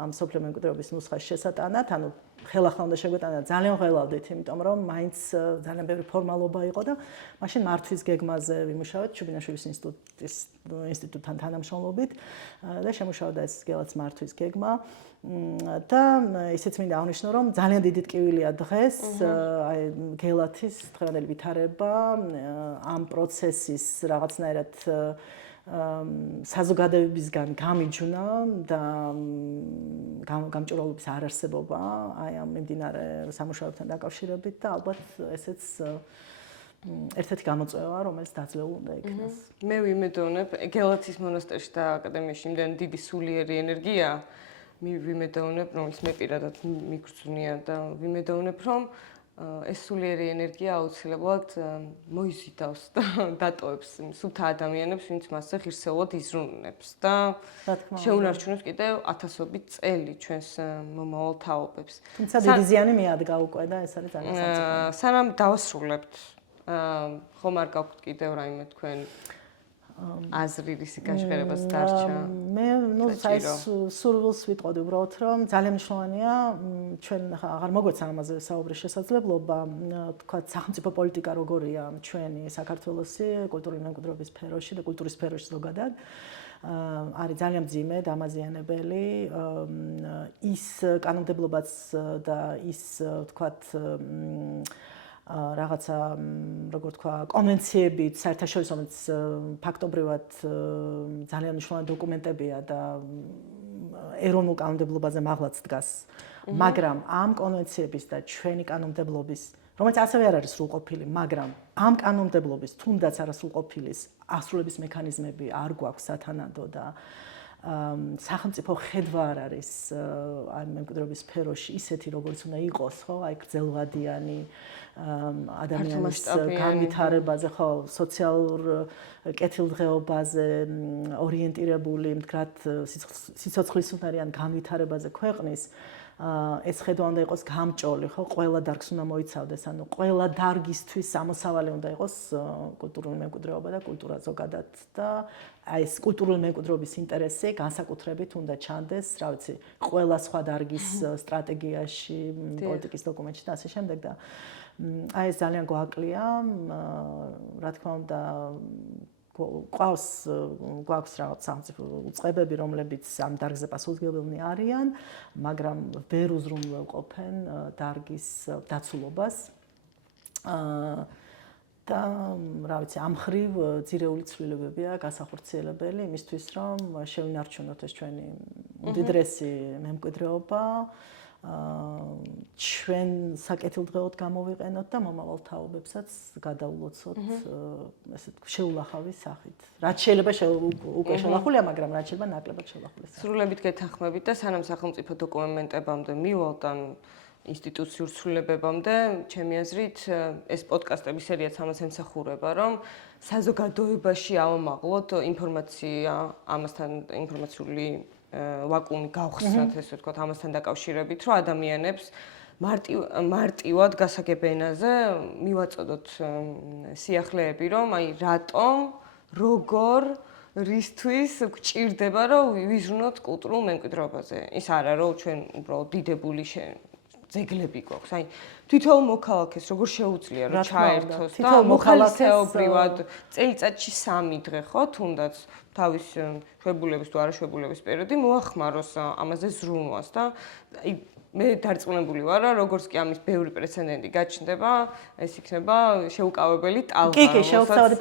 ამ სოფლიო მემკვიდრეობის ნუსხას შესატანად, ანუ ხელახლა უნდა შეგვეტანა ძალიან ველავდით, იმიტომ რომ მაინც ძალიან ბევრი ფორმალობა იყო და მაშინ მართვის გეგმაზე ვიმუშავეთ ჩუბინაშვილის ინსტიტუტთან თანამშრომლობით და შემუშავდა ეს გელაც მართვის გეგმა და ისიც მინდა აღნიშნო, რომ ძალიან დიდი ტკივილია დღეს აი გელათის დღევანდელი ვითარება ამ პროცესის რაღაცნაირად საზოგადოებისგან გამიჯვნა და გამჭვირვალობის არარსებობა აი ამ მიმდინარე სამუშაოებთან დაკავშირებით და ალბათ ესეც ერთ-ერთი გამოწვევა, რომელიც დაძლეულ უნდა იქნას. მე ვიმედოვნებ, გელათის მონასტერში და აკადემიაში იმდენ დიდი სულიერი ენერგია ვიმედოვნებ, რომელიც მე პირადად მიგრძვნია და ვიმედოვნებ, რომ ეს სულიერი ენერგია აუცილებლად მოიზიდავს და დატოვებს სუფთა ადამიანებს, ვინც მასზე ღირსეულად იზრუნებს და შეუნარჩუნებს კიდევ 1000-ობით წელი ჩვენს მომავალ თაობებს. თუმცა დიდი ზიანი მიადგა უკვე და ეს არის ძალიან საწითელი. სანამ დავასრულებთ, ხომ არ გაქვთ კიდევ რაიმე თქვენ აზრი რისი გაშღერებას დარჩა? მე სურვილს ვიტყოდი უბრალოდ, რომ ძალიან მნიშვნელოვანია ჩვენ აღარ მოგვეცა ამაზე საუბრის შესაძლებლობა, თქვათ სახელმწიფო პოლიტიკა როგორია ჩვენი საქართველოსი კულტურული მემკვიდრეობის სფეროში და კულტურის სფეროში ზოგადად. არის ძალიან მძიმე, დამაზიანებელი ის კანონმდებლობაც და ის თქვათ რაღაცა როგორ თქვა კონვენციებით საერთაშორისო რომელიც ფაქტობრივად ძალიან მნიშვნელოვანი დოკუმენტებია და ეროვნულ კანონმდებლობაზე მაღლაც დგას. მაგრამ ამ კონვენციების და ჩვენი კანონმდებლობის, რომელიც ასევე არ არის სრულყოფილი, მაგრამ ამ კანონმდებლობის თუნდაც არასრულყოფილის ასრულების მექანიზმები არ გვაქვს სათანადო და სახელმწიფო ხედვა არ არის ამ მემკვიდრეობის სფეროში ისეთი, როგორც უნდა იყოს, ხო? აი გრძელვადიანი ადამიანის განვითარებაზე, ხო, სოციალურ კეთილდღეობაზე ორიენტირებული, მდგრად სიცოცხლისუნარიან განვითარებაზე ქვეყნის ეს ხედვა უნდა იყოს გამჭოლი, ხო, ყველა დარგს უნდა მოიცავდეს, ანუ ყველა დარგისთვის სამოსავალი უნდა იყოს კულტურული მემკვიდრეობა და კულტურა ზოგადად და აი ეს კულტურული მემკვიდრეობის ინტერესი განსაკუთრებით უნდა ჩანდეს, რა ვიცი, ყველა სხვა დარგის სტრატეგიაში, პოლიტიკის დოკუმენტში და ასე შემდეგ და აი ეს ძალიან გვაკლია, რა თქმა უნდა გვაქვს რაღაც სახელმწიფო უწყებები, რომლებიც ამ დარგზე პასუხისმგებლნი არიან, მაგრამ ვერ უზრუნველყოფენ დარგის დაცულობას. და რა ვიცი, ამ ხრივ ძირეული ცვლილებებია გასახორციელებელი იმისთვის, რომ შევინარჩუნოთ ეს ჩვენი უდიდრესი მემკვიდრეობა, ჩვენ საკეთილდღეოდ გამოვიყენოთ და მომავალ თაობებსაც გადაულოცოთ ესეთ შეულახავი სახით. რაც შეიძლება უკვე შელახულია, მაგრამ რაც შეიძლება ნაკლებად შელახული სახით. სრულებით გეთანხმებით და სანამ სახელმწიფო დოკუმენტებამდე მივალთ ან ინსტიტუციურ ცვლილებებამდე, ჩემი აზრით, ეს პოდკასტების სერიაც ამას ემსახურება, რომ საზოგადოებაში ავამაღლოთ ინფორმაცია, ამასთან ინფორმაციული ვაკუუმი გავხსნათ, ესე ვთქვათ, ამასთან დაკავშირებით, რომ ადამიანებს მარტივად გასაგებ ენაზე მივაწოდოთ სიახლეები, რომ აი რატომ, როგორ, რისთვის გვჭირდება, რომ ვიზრუნოთ კულტურულ მემკვიდრეობაზე. ის არა, რომ ჩვენ უბრალოდ დიდებული ძეგლები გვაქვს. აი თითოეულ მოქალაქეს როგორ შეუძლია რომ ჩაერთოს და მოხალისეობრივად წელიწადში 3 დღე ხო თუნდაც თავის შვებულების თუ არაშვებულების პერიოდი მოახმაროს ამაზე ზრუნვას და აი მე დარწმუნებული ვარ რომ როგორც კი ამის ბევრი პრეცედენტი გაჩნდება, ეს იქნება შეუკავებელი ტალღა. კი, შეუცვლელი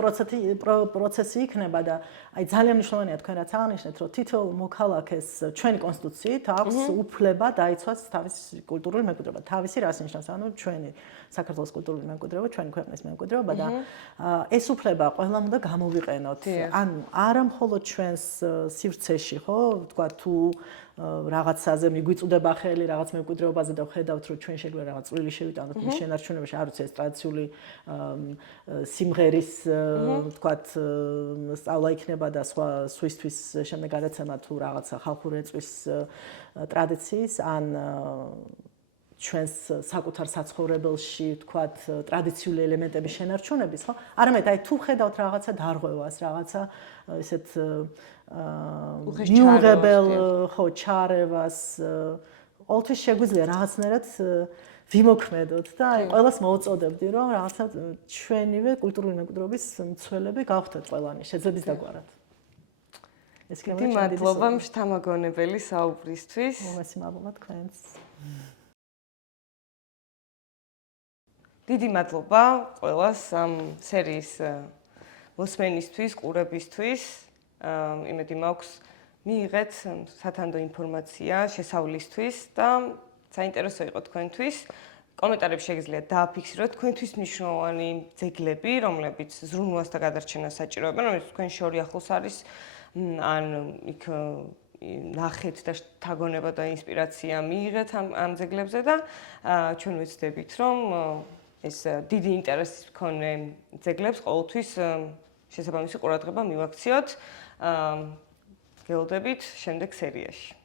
პროცესი იქნება და აი ძალიან მნიშვნელოვანია თქვენ რაც აღნიშნეთ, რომ თითოეულ მოქალაქეს ჩვენი კონსტიტუციით აქვს უფლება დაიცვას თავისი კულტურული მემკვიდრეობა. თავისი რას ნიშნავს? ანუ ჩვენი საქართველოს კულტურული მემკვიდრეობა, ჩვენი ქვეყნის მემკვიდრეობა და ეს უფლება ყველამ უნდა გამოვიყენოთ. ანუ არა მხოლოდ ჩვენს სივრცეში, ხო, თქვა თუ რაღაცაზე მიგვიწუდება ხელი რაღაც მემკვიდრეობაზე და ვხედავთ რომ ჩვენ შეგვიძლია რაღაც წვლილი შევიტანოთ მის შენარჩუნებაში, არ ვიცი ეს ტრადიციული სიმღერის ვთქვათ სწავლა იქნება და სხვისთვის შემდეგ გადაცემა თუ რაღაცა ხალხური ეწვის ტრადიციის ან ჩვენს საკუთარ საცხოვრებელში ვთქვათ ტრადიციული ელემენტების შენარჩუნების, ხო? არამედ აი თუ ხედავთ რაღაცა დარღვევას, რაღაცა ესეთ მიუღებელ ხო ჩარევას ყოველთვის შეგვიძლია რაღაცნაირად ვიმოქმედოთ და აი ყველას მოვუწოდებდი რომ რაღაცა ჩვენივე კულტურული მემკვიდრეობის მცველები გავხდეთ ყველანი შეძლებს დაგვარად. ეს იქნება დიდი მადლობა შთამაგონებელი საუბრისთვის. მომეცი მადლობა თქვენს. დიდი მადლობა ყველას ამ სერიის მოსმენისთვის, ყურებისთვის. იმედი მაქვს მიიღეთ სათანდო ინფორმაცია შესავლისთვის და საინტერესო იყო თქვენთვის. კომენტარებში შეგიძლიათ დააფიქსიროთ თქვენთვის მნიშვნელოვანი ძეგლები, რომლებიც ზრუნვას და გადარჩენას საჭიროებენ, რომელიც თქვენ შორი ახლოს არის, ან იქ ნახეთ და თაგონება და ინსპირაცია მიიღეთ ამ ძეგლებზე და ჩვენ ვეცდებით, რომ ეს დიდი ინტერესის მქონე ძეგლებს ყოველთვის შესაბამისი ყურადღება მივაქციოთ. გელოდებით შემდეგ სერიაში.